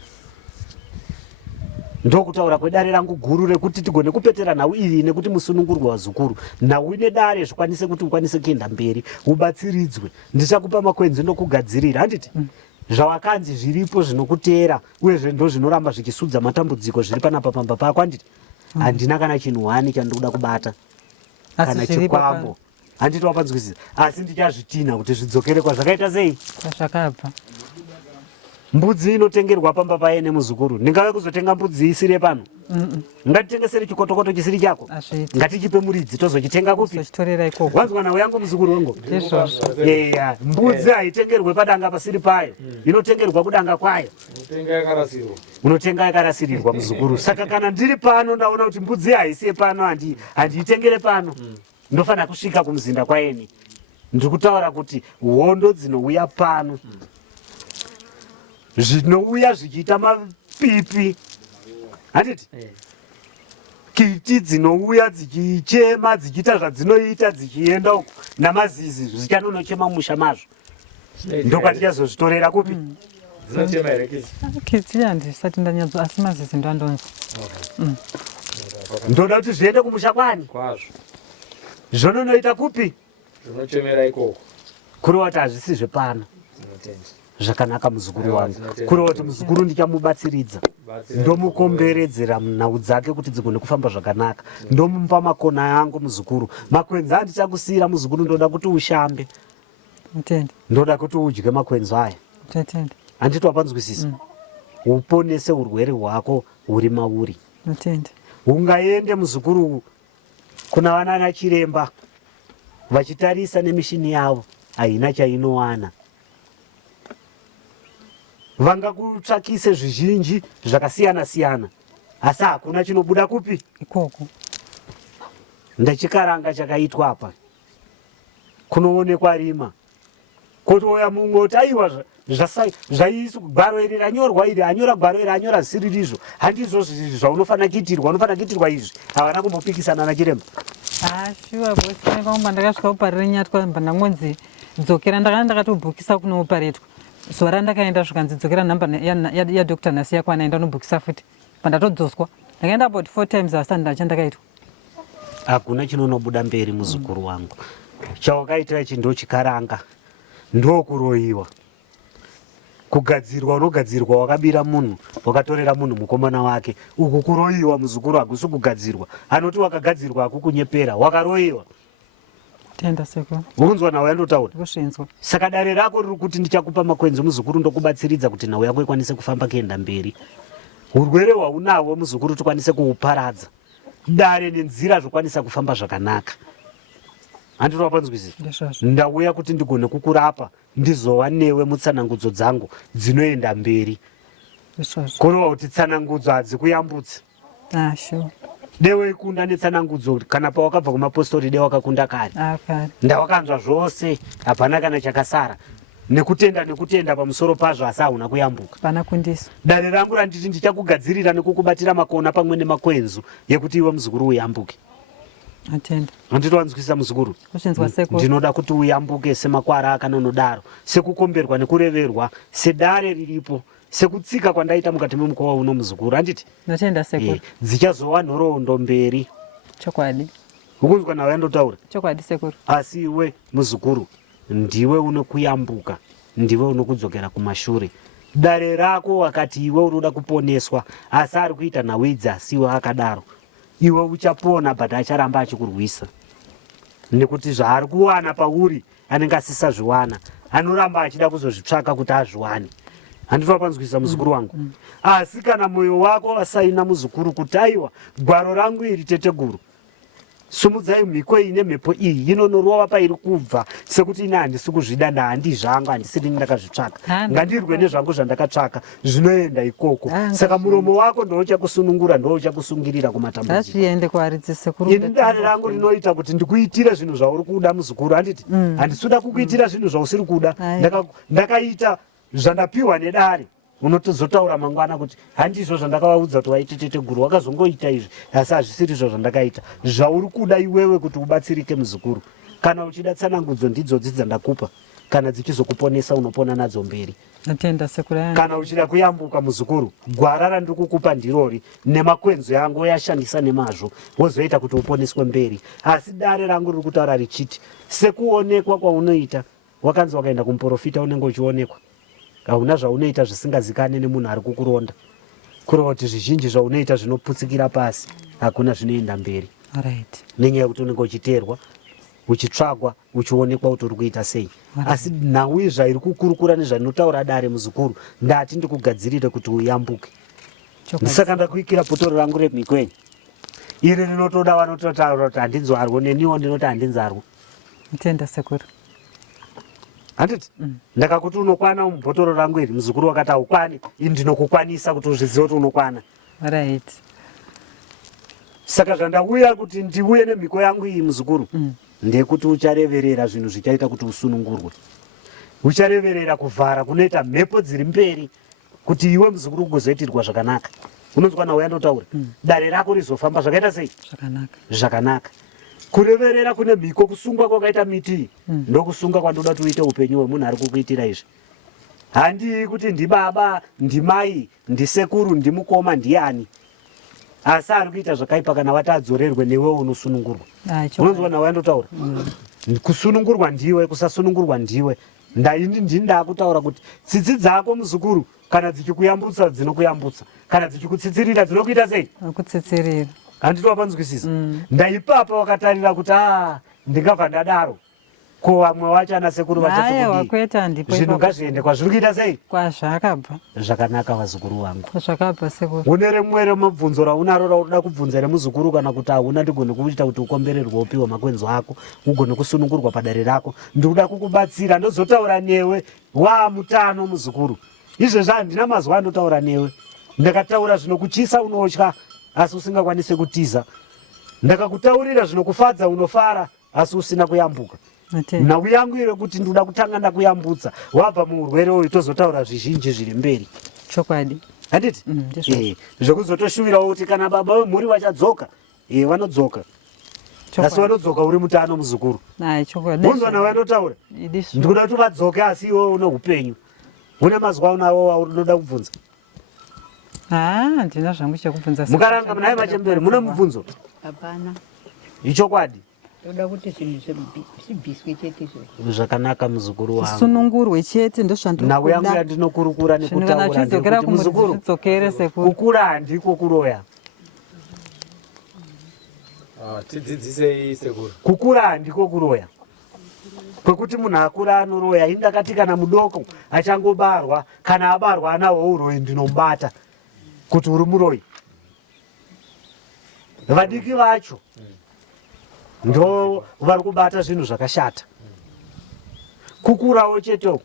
Ndokutaura kwedare rangu guru rekuti tigone kupetera nhau iyi nekuti musunungurwa wazukuru. Nhau ine dare zvikwanise kuti ukwanise kuenda mberi ubatsiridzwe. Ndichakupa makwenzi ndokugadzirira. Handiti? Zvawakanzi zviripo zvinokuteera uyezve ndo zvinoramba zvikisudza matambudziko zviri panapa pamba pako. Handiti? Handina kana chinhu hani chandinoda kubata kana chikwambo. Handiti wapanzwisisa? Asi ndichazvitina kuti zvidzokere kwazvakaita sei? Kwazvakabva. mbudzi inotengerwa pamba paene muzukuru. Ndingave kuzotenga mbudzi isire pano. Ngatitengesere chikotokoto chisiri chako. Azviiti. Ngatichipe muridzi tozochitenga kupi? Uzochitorera ikoko. Wanzwa nawe yangu muzukuru wangu. Izvozvo. Eya, mbudzi haitengerwe padanga pasiri payo. Inotengerwa kudanga kwayo. Unotenga yakarasirwa. Unotenga yakarasirirwa muzukuru. Saka kana ndiri pano ndaona kuti mbudzi haisiye pano handiitengere pano. Ndofana kusvika kumzinda kwaeni. Ndikutaura kuti hondo dzinouya pano. Zvinouya zvichiita mapipi. Handiti? Kiti dzinouya dzichichema dzichiita zvadzinoita dzichienda uko namazizi zvichanonochema musha mazvo. Ndokwatichazozvitorera kupi? Dzinochema here kiti? Kiti handisati ndanyatso asi mazizi ndandonzwa. Ndoda kuti zviende kumusha kwani? Kwazvo. Zvononoita kupi? Zvinochemera ikoko. Kureva kuti hazvisi zvepano. Tinotenda. Zvakanaka muzukuru wangu. Kureva kuti muzukuru ndichamubatsiridza. Ndomukomberedzera nhau dzake kuti dzigone kufamba zvakanaka. Ndomupa makona yangu muzukuru. Makwenzi andichakusiyira muzukuru, ndoda kuti ushambe. Ndotenda. Ndoda kuti udye makwenzi aya. Ndotenda. Handiti wapanzwisisa. Uponese urwere hwako huri mauri. Ndotenda. Ungaende muzukuru kuna vanana chiremba vachitarisa nemishini yavo haina chainowana. Vangakutsvakise zvizhinji zvakasiyana siyana asi hakuna chinobuda kupi? Ikoko. Ndachikaranga chakaitwa apa kunoonekwa rima kotouya mumwe kuti aiwa zvaiswa gwaro iri ranyorwa iri anyora gwaro iri anyora zvisiri rizvo. Handizvo zvaunofana kuitirwa. Unofana kuitirwa izvi. Havana kumbopikisana nachiremba. Shuwa bosi kwamba ndakasvika uparire nyatwa ndangonzi dzokera ndakanga ndakatobhukisa kunoparetwa. Zuva randakaenda zvikanzi dzokera nhamba ya Dr. Nasiya kwanaenda nobhukisa futi. Pandatodzoswa. Ndakaenda about 4 times asi ndachandakaitwa. Hakuna chinonobuda mberi muzukuru wangu. Chawakaita ichi ndochikaranga. Ndokuroiwa. Kugadzirwa unogadzirwa wakabira munhu, wakatorera munhu mukomana wake. Uku kuroiwa muzukuru, hakusi kugadzirwa. Anoti wakagadzirwa hakukunyepera, wakaroiwa. Tenda seko. Unzwa nawe yandotaura. Ndosvinzwa. Saka dare rako riri kuti ndichakupa makwenzi muzukuru ndokubatsiridza kuti nhau yako ikwanise kufamba kuenda mberi. Urwere hwaunawo muzukuru tikwanise kuuparadza. Dare nenzira zvokwanisa kufamba zvakanaka. Handiti wapanzwisisa. Ndauya kuti ndigone kukurapa ndizova newe mutsanangudzo dzangu dzinoenda mberi. Kureva kuti tsanangudzo hadzikuyambutsi. Sure. Dewe ikunda netsanangudzo kana pawakabva kumapostori dewe wakakunda kare. Ndawakanzwa zvose, hapana kana chakasara. Nekutenda pamusoro pazvo asi hauna kuyambuka. Pana kundiso. Dare rangu randiti ndichakugadzirira nekukubatira makona pamwe nemakwenzu yekuti iwe muzukuru uyambuke. Atenda. Handiti wanzwisisa muzukuru. Kushinzwa seko. Ndinoda kuti uyambuke semakwara akanonodaro, sekukomberwa nekureverwa, sedare riripo, sekutsika kwandaita mukati memukova uno muzukuru. Handiti? Ndotenda seko. Dzichazova nhoroondo mberi. Chokwadi. Ukunzwa nawe yandotaura. Chokwadi seko. Asi iwe muzukuru ndiwe unokuyambuka, ndiwe unokudzokera kumashure. Dare rako wakati iwe unoda kuponeswa, asi ari kuita nhau idzi asiwe akadaro. Iwe uchapona but acharamba achikurwisa. Nekuti zvaari kuwana pauri anenge asisazviwana. Anoramba achida kuzozvitsvaka kuti azviwane. Handiti wapanzwisisa muzukuru wangu. Asi kana mwoyo wako wasaina muzukuru kuti aiwa gwaro rangu iri teteguru. Sumudzai mhiko ine mhepo iyi inonorova pairi kubva sekuti ine handisi kuzvida handizvangu handisiri ndakazvitsvaka. Ngandirwe nezvangu zvandakatsvaka zvinoenda ikoko. Saka muromo wako ndouchakusunungura ndouchakusungirira kumatambudziko. Zviende kuaridzi sekuru. Ini dare rangu rinoita kuti ndikuitire zvinhu zvauri kuda muzukuru. Handiti? Handisuda kukuitira zvinhu zvausiri kuda. Ndakaita zvandapiwa nedare. Unotozotaura mangwana kuti handizvo zvandakavaudza kuti waite teteguru, wakazongoita izvi asi hazvisiri izvo zvandakaita. Zvauri kuda iwewe kuti ubatsirike muzukuru. Kana uchida tsanangudzo ndidzodzi dzandakupa, kana dzichizokuponesa unopona nadzo mberi. Natenda sekuru yangu. Kana uchida kuyambuka muzukuru, gwara randiri kukupa ndirori nemakwenzo yangu yashandisa nemazvo wozoita kuti uponeswe mberi. Asi dare rangu riri kutaura richiti sekuonekwa kwaunoita wakanzi wakaenda kumuprofita unenge uchionekwa. Hauna zvaunoita zvisingazikane nemunhu ari kukuronda. Kureva kuti zvizhinji zvaunoita zvinoputsikira pasi, hakuna zvinoenda mberi. Alright. Nenyaya yekuti unenge uchiteerwa uchitsvagwa uchionekwa kuti uri kuita sei. Asi nhau zvairi kukurukura nezvandinotaura dare muzukuru ndati ndikugadzirire kuti uyambuke. Saka ndakuikira bhotoro rangu remhikwenyu iri rinotoda vanototaura kuti handinzwarwo, neniwo ndinoti handinzarwo. Mutenda sekuru. Handiti ndakakuti unokwana mubhotoro rangu iri, muzukuru wakati haukwani, ini ndinokukwanisa kuti uzvizive kuti unokwana. Right. Saka zvandauya kuti ndiuye nemhiko yangu iyi muzukuru ndekuti uchareverera zvinhu zvichaita kuti usunungurwe. Uchareverera kuvhara kunoita mhepo dziri mberi kuti iwe muzukuru ugozoitirwa zvakanaka. Unonzwa nawe yandotaura dare rako rizofamba zvakaita sei? Zvakanaka. Kureverera kune mhiko, kusungwa kwakaita miti ndokusunga kwandoda kuti uite upenyu hwemunhu ari kukuitira izvi. Handii kuti ndibaba, ndimai, ndisekuru, ndimukoma, ndiani. Asi ari kuita zvakaipa kana wati adzorerwe newe unosunungurwa. Unonzwa nawe yandotaura. Kusunungurwa ndiwe, kusasunungurwa ndiwe. Ndini ndakutaura kuti tsitsi dzako muzukuru kana dzichikuyambutsa dzinokuyambutsa, kana dzichikutsitsirira dzinokuita sei? Kutsitsirira. Handitowapanzwisisa. Ndaipapa wakatarira kuti ndingabva ndadaro. Ko vamwe vacho ana sekuru vachakudii? Zvinhu ngazviende kwazviri kuita sei? Kwazvakabva. Zvakanaka vazukuru vangu. Zvakabva sekuru. Une rimwe remabvunzo raunaro raunoda kubvunza remuzukuru kana kuti hauna ndigone kuita kuti ukombererwe upiwe makwenzo ako, ugone kusunungurwa padare rako. Ndikuda kukubatsira ndozotaura newe waamutano muzukuru. Izvezvi handina mazuva andotaura newe. Ndakataura zvinokuchisa unotya asi usingakwanisi kutiza. Ndakakutaurira zvinokufadza unofara asi usina kuyambuka. Nhau yangu ire kuti ndoda kutanga ndakuyambutsa, wabva muurwere uyu tozotaura zvizhinji zviri mberi. Chokwadi. Handiti? Zvekuzotoshuvirawo kuti kana baba vemhuri vachadzoka, vanodzoka. Asi vanodzoka uri mutano muzukuru. Unzwa nawe yandotaura. Ndikuda kuti vadzoke asi iwe une upenyu. Une mazuva unawo aunoda kubvunza. Handina zvangu chekubvunza. Mukaranga munaye Machembere mune mubvunzo? Hapana. Ichokwadi. Toda kuti zvinhu zvibviswe chete izvozvo. Zvakanaka muzukuru wangu. Sunungurwe chete ndozvandinoda. Nhau yangu yandinokurukura nekutaura ndekuti muzukuru kukura handiko kuroya. Tidzidzisei sekuru. Kukura handiko kuroya. Kwekuti munhu akura anoroya. Ini ndakati kana mudoko achangobarwa, kana abarwa anawo uroyi ndinomubata kuti uri muroyi. Vadiki vacho ndo vari kubata zvinhu zvakashata. Kukurawo cheto.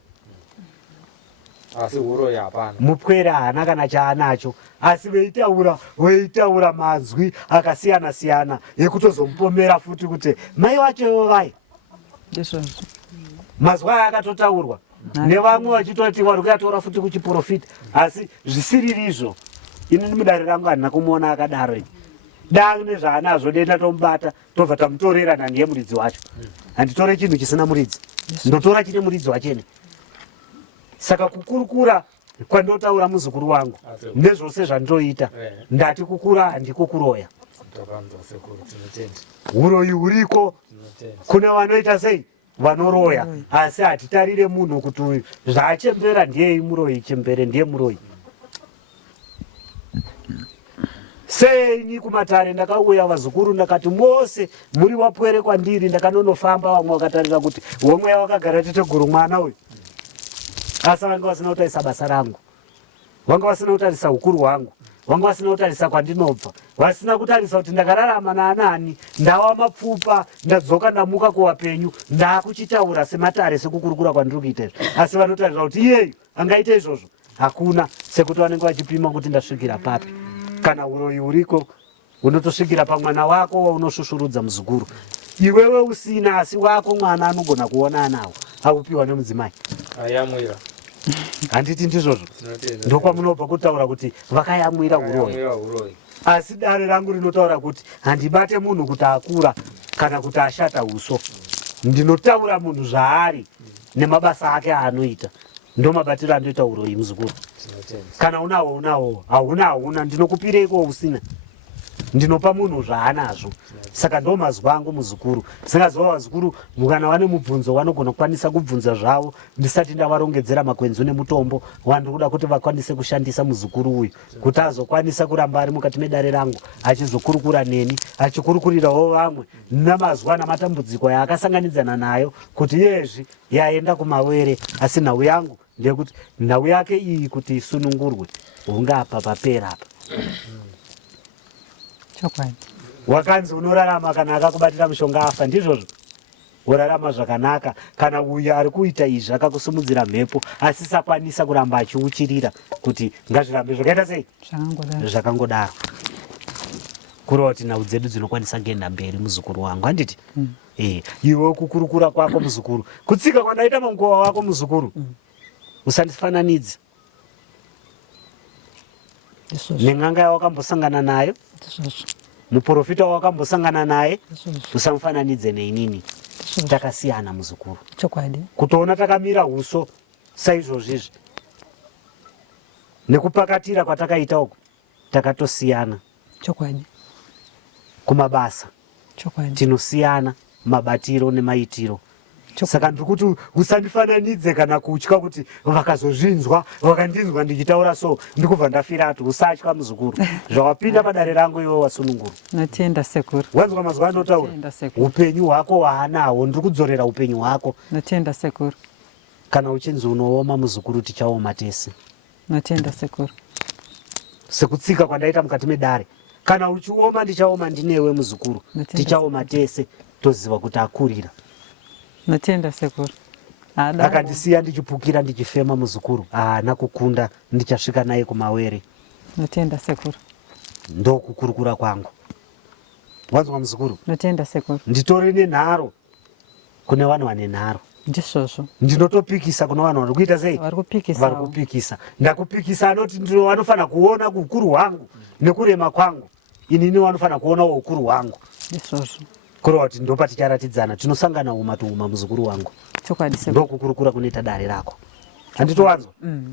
Asi uroyi hapana. Mupwere haana kana chaanacho, asi veitaura mazwi akasiyana siyana ekutozomupomera futi kuti mai vacho ivo vai. Mazwi aya akatotaurwa nevamwe vachitoti vari kuyatora futi kuchiprofita, asi zvisiriri izvo. Ini mudare rangu handina kumuona akadaro. Dang nezvaanazvo denda tomubata tobva tamutorera nani yemuridzi wacho. Handitore chinhu chisina muridzi, ndotora chine muridzi wachene. Saka kukurukura kwandotaura muzukuru wangu nezvose zvandinoita, ndati kukura handiko kuroya. Uroyi huriko kune vanoita sei? Vanoroya. Asi hatitarire munhu kuti zvaachembera ndiye muroyi, chembere ndiye muroyi. Seini kumatare ndakauya vazukuru ndakati mose muri wapwere kwandiri, ndakanonofamba vamwe vakatarira kuti womwe wakagara teteguru mwana uyu. Asi vanga vasina kutarisa basa rangu, vanga vasina kutarisa ukuru hwangu, vanga vasina kutarisa kwandinobva, vasina kutarisa kuti ndakararama naanani, ndawa mapfupa, ndadzoka ndamuka kuwapenyu, ndakuchitaura sematare sekukurukura kwandiri kuita izvi. Asi vanotarira kuti iyeyu angaita izvozvo hakuna, sekuti vanenge vachipima kuti ndasvikira papi. Kana uroyi huriko unotosvikira pamwana wako waunoshushurudza muzukuru. Iwewe usina asi wako mwana anogona kuona anawo akupiwa nemudzimai. Ayamwira. Handiti ndizvozvo? Ndokwamunobva kutaura kuti vakayamwira uroyi. Asi dare rangu rinotaura kuti handibate munhu kuti akura kana kuti ashata uso. Ndinotaura munhu zvaari nemabasa ake aanoita. Ndo mabatiro andoita uroyi muzukuru. Kana unawo unawo, hauna ndinokupireiko usina. ndinopa munhu zvaanazvo. Saka ndo mazuva angu muzukuru. Singazova vazukuru kana vane mubvunzo vanogona kukwanisa kubvunza zvavo ndisati ndavarongedzera makwenzi nemutombo wandiri kuda kuti vakwanise kushandisa muzukuru uyu kuti azokwanisa kuramba ari mukati medare rangu achizokurukura neni achikurukurirawo vamwe namazuva namatambudziko yaakasanganidzana nayo kuti yezvi yaenda kumawere. Asi nhau yangu ndeyekuti nhau yake iyi kuti isunungurwe hungapa papera apa. chokwadi Wakanzi unorarama kana akakubatira mushonga afa, ndizvozvo? Urarama zvakanaka kana uyo ari kuita izvi akakusumudzira mhepo asisakwanisa kuramba achiuchirira kuti ngazvirambe zvakaita sei zvakangodaro. Kurova kuti nhau dzedu dzinokwanisa kuenda mberi muzukuru wangu handiti? Iwe kukurukura kwako muzukuru, kutsika kwandaita mangova wako muzukuru, usandifananidze neng'anga yawakambosangana nayo, muprofita wawakambosangana naye, usamufananidze neinini. Takasiyana muzukuru. chokwadi Kutoona takamira uso saizvozvizvi nekupakatira kwatakaita uko takatosiyana. chokwadi Kumabasa chokwadi tinosiyana mabatiro nemaitiro. Saka ndiri kuti usandifananidze kana kutya kuti vakazozvinzwa vakandinzwa ndichitaura so ndikubva ndafiratu. Usatya muzukuru, zvawapinda padare rangu iwe wasununguru. natenda sekuru Wanzwa mazuva anotaura natenda sekuru upenyu hwako waanawo, ndiri kudzorera upenyu hwako. natenda sekuru Kana uchinzi unooma muzukuru tichaoma tese natenda sekuru sekutsika kwandaita mukati medare. Kana uchioma ndichaoma ndinewe muzukuru, tichaoma tese toziva kuti akurira. natenda sekuru Akandisiya ndichipukira ndichifema muzukuru, haana kukunda, ndichasvika naye kumawere. natenda sekuru Ndokukurukura kwangu. Wanzwa muzukuru? natenda sekuru Nditori nenharo kune vanhu vane nharo. ndisvozvo Ndinotopikisa kuna vanhu vari kuita sei? vari kupikisa Vari kupikisa. Ndakupikisa anoti ndiro vanofana kuona ukuru hwangu nekurema kwangu. Inini vanofana kuona ukuru hwangu. ndisvozvo Kurova kuti ndopa ticharatidzana, tinosangana uma muzukuru wangu. chokwadi sekuru Ndokukurukura kunoita dare rako. Handitowanzwa?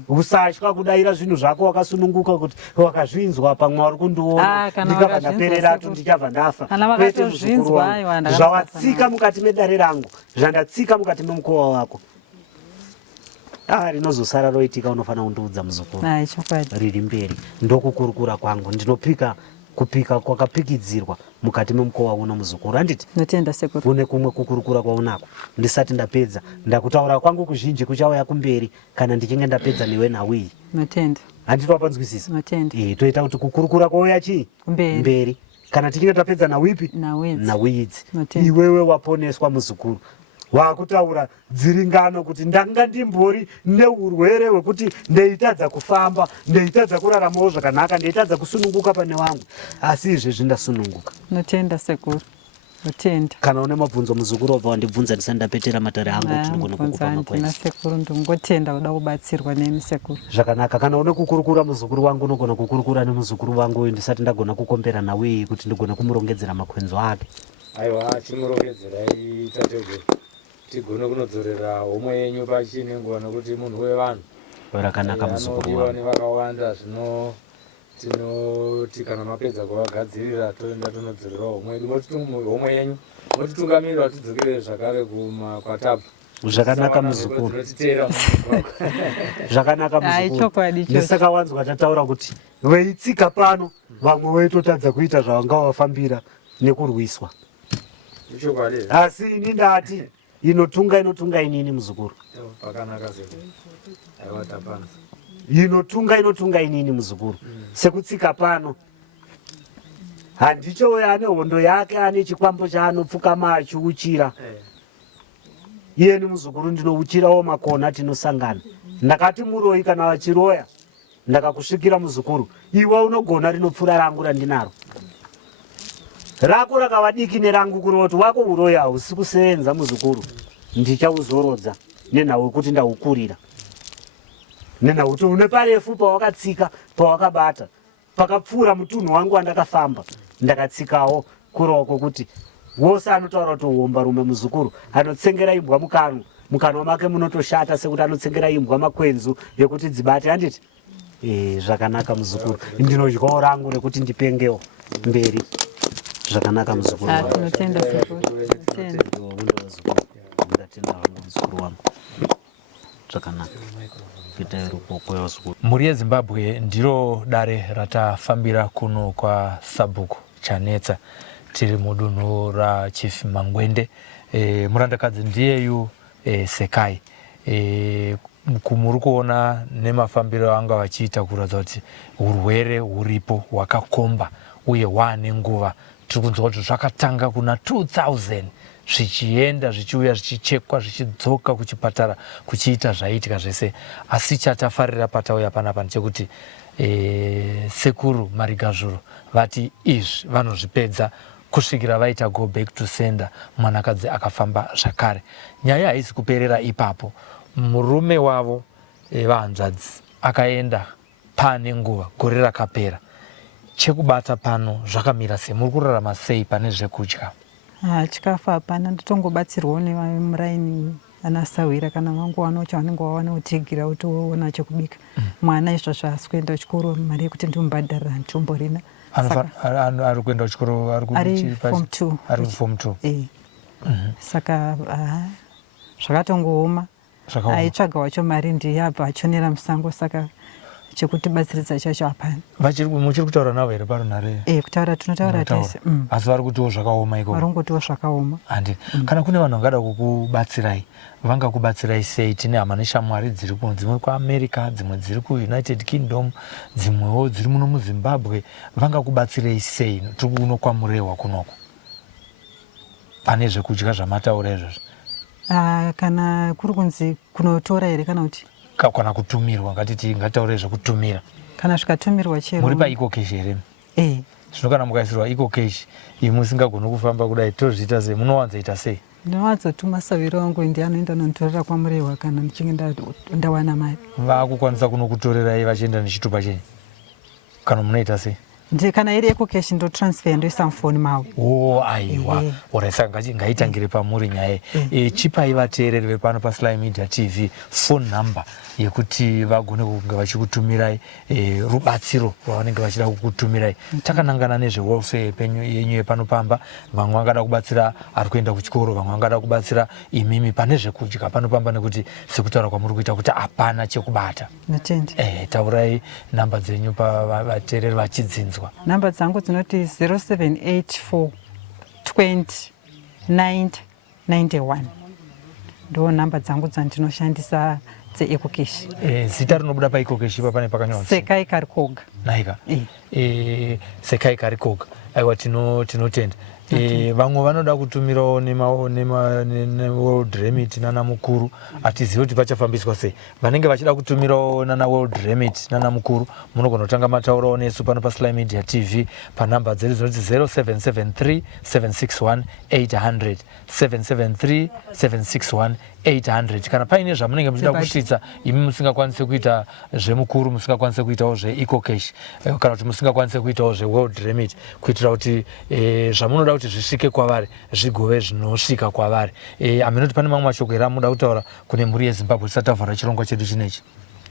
Usatya kudaira zvinhu zvako wakasununguka kuti wakazvinzwa pamwe vari kundiona kana ndikabva wakazvinzwa ndapereratu sekuru. ndichabva ndafa. Kana Kwete wakatozvinzwa, muzukuru wangu. aiwa, ndakatosana. Zvawatsika mukati medare rangu, zvandatsika mukati memukova wako, rinozosara roitika unofanira kundiudza muzukuru. ai chokwadi Riri mberi. Ndokukurukura kwangu, ndinopika kupika kwakapikidzirwa mukati memukova uno muzukuru handiti? natenda sekuru Une kumwe kukurukura kwaunako. Ndisati ndapedza ndakutaura kwangu kuzhinji kuchauya kumberi kana ndichinge ndapedza newe nhau iyi. natenda Handiti wapanzwisisa? natenda Toita kuti kukurukura kwauya chii kumberi mberi kana tichinge tapedza nhau ipi? nawedzi Nhau idzi. Matenda. Iwewe waponeswa muzukuru. Wakutaura dziringano kuti ndanga ndimbori neurwere hwekuti ndeitadza kufamba, ndeitadza kuraramawo zvakanaka, ndeitadza kusununguka pane wangu. Asi izvezvi ndasununguka. natenda sekuru natenda Kana une mabvunzo muzukuru wabva wandibvunza ndisati ndapetera matare angu kuti ndinogona kukupa andina makwenzi. sekuru ndingotenda kuda kubatsirwa nemi sekuru Zvakanaka. Kana une kukurukura muzukuru wangu unogona kukurukura nemuzukuru wangu uyu ndisati ndagona kukombera nawe iyi kuti ndigona kumurongedzera makwenzo ake. aiwa chimurongedzerai tateguru tigone kunodzorera homwe yenyu pachine nguva nokuti munhu wevanhu Rakanaka muzukuru anodiwa wangu. nevakawanda zvino tinoti kana mapedza kuvagadzirira toenda tonodzorera homwe yedu homwe yenyu motitungamirira tidzokere zvakare kwatapfa. Zvakanaka muzukuru. Tinotiteera Zvakanaka ai muzukuru. chokwadi ichocho Ndisaka wanzwa tataura kuti veitsika pano vamwe veitotadza kuita zvavanga vafambira nekurwiswa. ichokwadi Asi ini ndati inotunga inini muzukuru. pakanaka sekuru aiwa tapanza Inotunga inini muzukuru. Sekutsika pano handichouya ane hondo yake ane chikwambo chaanopfukama achiuchira. Iyeni muzukuru ndinouchirawo makona tinosangana. Ndakati muroi kana vachiroya ndakakusvikira muzukuru, iwe unogona rinopfuura rangu randinaro. Rako rakava diki nerangu kuroti wako uroyi hausi kusevenza muzukuru. Ndichauzorodza nenhau yekuti ndaukurira. Nenhau kuti une parefu pawakatsika pawakabata. Pakapfuura mutunhu wangu wandakafamba. Ndakatsikawo kurova kwokuti wose anotaura kuti uomba rume muzukuru anotsengera imbwa mukanwa make munotoshata sekuti anotsengera imbwa makwenzu ekuti dzibate handiti? Zvakanaka muzukuru. Ndinodyawo rangu rekuti ndipengewo. mberi zvakanaka muzukuru wangu. Tinotenda sekuru. Tinotenda. Ndatenda hangu muzukuru wangu zvakanaka kuita rupoko yazukuru. Mhuri yeZimbabwe ndiro dare ratafambira kuno kwa Sabhuku chanetsa tiri mudunhu raChief Mangwende. Murandakadzi ndiyeyu Sekai. Muri kuona nemafambiro anga vachiita kuratidza kuti urwere huripo hwakakomba uye hwaane nguva. Tiri kunzwa kuti zvakatanga kuna 2000 zvichienda zvichiuya zvichichekwa zvichidzoka kuchipatara kuchiita zvaiitika zvese, asi chatafarira patauya panapa ndechekuti sekuru Marigazhuro vati izvi vanozvipedza kusvikira vaita go back to sender, mwanakadzi akafamba zvakare. Nyaya haisi kuperera ipapo. Murume wavo vahanzvadzi akaenda pane nguva gore rakapera. Chekubata pano zvakamira sei? Muri kurarama sei pane zvekudya? Chikafu hapana, ndotongobatsirwawo nevamuraini ana Sawira kana vangu chavanenge wawana utigira utoona chekubika. Mwana izvozvo asi kuenda kuchikoro, mari yekuti ndimubhadharira nditomborina. Ari kuenda kuchikoro ari form 2. Ari form 2. Saka zvakatongooma. Aitsvaga wacho mari ndiyabva achonera musango, saka chekutibatsiridza chacho hapana. Muchiri kutaura navo here parunhare? Kutaura tunotaura tese. Asi vari kutiwo zvakaoma iko? Vari kungotiwo zvakaoma. Handi. Kana kune vanhu vangada kukubatsirai, vangakubatsirai sei? Tine hama neshamwari dziri kuno, dzimwe kuAmerica, dzimwe dziri kuUnited Kingdom, dzimwewo dziri muno muZimbabwe. Vangakubatsirei sei? Tiri kuno kwaMurehwa kunoko, pane zvekudya zvamataura izvozvo? Kana kuri kunzi kunotora here kana kuti kana kutumirwa, ngataure zvekutumira. Kana zvikatumirwa chero. Muri paEcocash here? Zvino kana mukaisirwa Ecocash imi musingagoni kufamba kudai, tozviita sei? Munowanzoita sei? Ndinowanzotuma Saviro wangu ndiye anoenda nonditorera kwaMurehwa kana ndichinge ndawana mari. Vakukwanisa kunokutorerai vachienda nechitupa chenyu kana munoita sei? Kana iri Ecocash ndotransfer ndoisa mufoni mavo. Aiwa. Ora saka ngaitangire pamuri nyaya. Chipai vateereri vepano paSly Media TV phone number yekuti vagone kunge vachikutumirai rubatsiro rwavanenge vachida kukutumirai. Takanangana nezvewelfare yenyu yepanopamba. Vamwe vangada kubatsira ari kuenda kuchikoro, vamwe vangada kubatsira imimi pane zvekudya panopamba, nekuti sekutaura kwamuri kuita kuti hapana chekubata. Natenda. Taurai namba dzenyu pavateereri vachidzinzwa. Namba dzangu dzinoti 0784 20 90 91. Ndo namba dzangu dzandinoshandisa dzeEcocash. Zita rinobuda paEcocash ipa pane pakanyorwa Sekai Karikoga. Naika. Sekai Karikoga. Aiwa, tinotenda. Vamwe vanoda kutumirawo neWorld Remit nana mukuru, atizivi kuti pachafambiswa sei. Vanenge vachida kutumirawo nana World Remit nana mukuru, munogona kutanga mataurawo nesu pano paSly Media TV panhamba dzedu dzinoti 0773 761 800 773 761 800. Kana paine zvamunenge muchida kusvitsa imi musingakwanise kuita zvemukuru, musingakwanise kuitawo zveEcocash, kana kuti musingakwanise kuitawo zveWorld Remit, kuitira kuti zvamunoda kuti zvisvike kwavari zvigove zvinosvika kwavari. Aminoti pane mamwe mashoko here amuda kutaura kune mhuri yeZimbabwe tisati tavhara chirongwa chedu chinechi?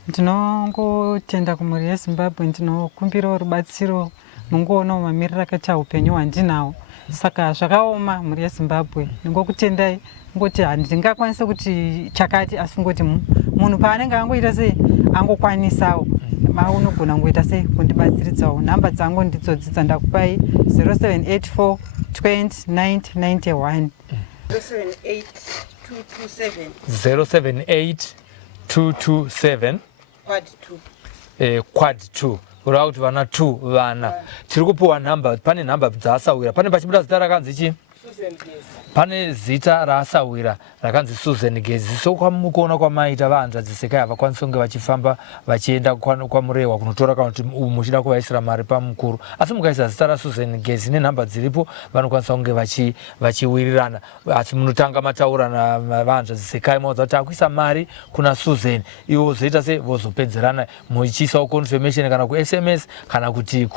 Ndinongotenda kumhuri yeZimbabwe, ndinokumbirawo rubatsiro, nongoonawo mamiriro akaita upenyu hwandinawo. Saka zvakaoma mhuri yeZimbabwe, ndingokutendai ngoti handingakwanisa kuti chakati, asi ngoti munhu paanenge angoita sei angokwanisawo, maunogona ngoita sei kundibatsiridzawo. Namba dzangu ndidzodzi dzandakupai 0784 20 90 91. 078 227 quad 2 kureva kuti vana 2 vana. Tiri kupiwa nhamba, pane nhamba dzaasawira, pane pachibuda zita rakanzi chii? Pane zita raasawira rakanzi Susan Gezi. So kwamukuona kwamaita vahanzvadzi Sekai havakwanisi kunge vachifamba vachienda kwaMurehwa kunotora kana kuti muchida kuvaisira mari pamukuru, asi mukaisa zita raSusan Gezi nenhamba dziripo vanokwanisa kunge vachiwirirana. Asi munotanga mataura navahanzvadzi Sekai maudza kuti akuisa mari kuna Susan, ivo vozoita sei? Vozopedzerana muchiisawo confirmation kana kuSMS kana kuti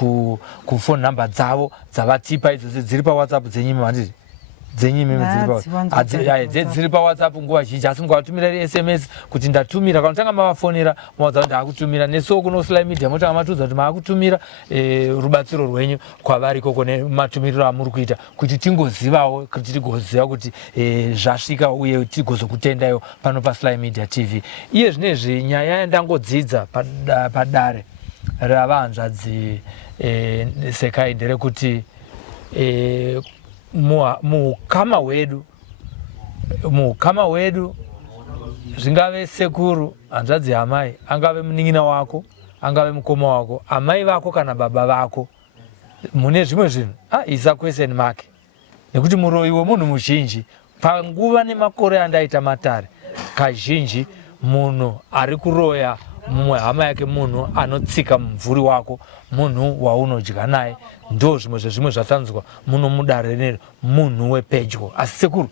kufone namba dzavo dzavatipa idzodzo dziri paWhatsApp dzenyimi vanditi. dzenyu imimi dziri paWhatsApp nguva zhinji, asi mukatumira SMS kuti ndatumira, kana tanga mavafonera maudza kuti ndaakutumira, nesuwo kuno Sly Media motanga matudza kuti maakutumira rubatsiro rwenyu kwavari ikoko nematumiriro amuri kuita, kuti tingozivawo, kuti tigoziva kuti zvasvika uye tigozokutendayo pano paSly Media TV. Iye zvinezvi nyaya yandangodzidza padare ravanzvadzi Sekai nderekuti muukama hwedu zvingave sekuru, hanzvadzi amai, angave munin'ina wako, angave mukoma wako, amai vako kana baba vako, mune zvimwe zvinhu isa question mark, nekuti muroyi wemunhu muzhinji panguva nemakore andaita matare, kazhinji munhu ari kuroya mumwe hama yake, munhu anotsika mumvuri wako, munhu waunodya naye, ndo zvimwe zvatanzwa muno mudare nero, munhu wepedyo. Asi sekuru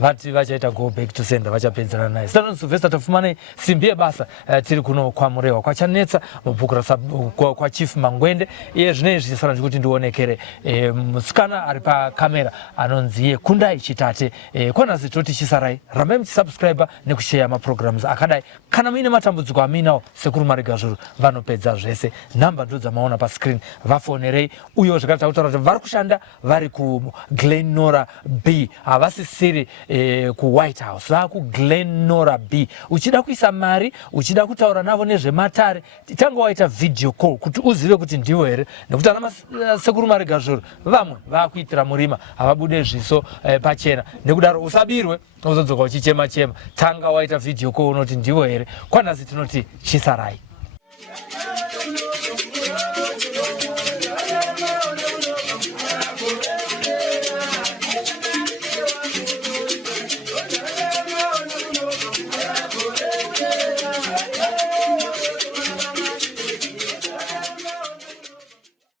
vati vachaita go back to sender, vachapedzana naye. Saka Sylvester tafumanai simbi yebasa tiri kuno kwamurewa kwachanetsa mubhuku kwa Chief Mangwende. Iye zvinezvi saka ndikuti ndionekere musikana ari pakamera anonzi iye Kundai Chitate. Kwanasi toti chisarai, rambai muchisubscribe nekushare maprograms akadai. Kana muine matambudziko aminawo sekuru Marigazvuru vanopedza zvese. Namba ndo dzamaona pa screen, vafonerei. Uyo zvakati tautaura kuti vari kushanda vari ku Glenora B, havasisiri ku White House, vaku Glenora B. Uchida kuisa mari, uchida kutaura navo nezvematare, tanga waita video call kuti uzive kuti ndiwe here, nekuti ana sekuru Marigazvuru vamwe vakuitira murima, havabude zviso pachena. Nekudaro usabirwe uzodzoka uchichema chema, tanga waita video call unoti ndiwe here. Kwanasi tinoti chisarai.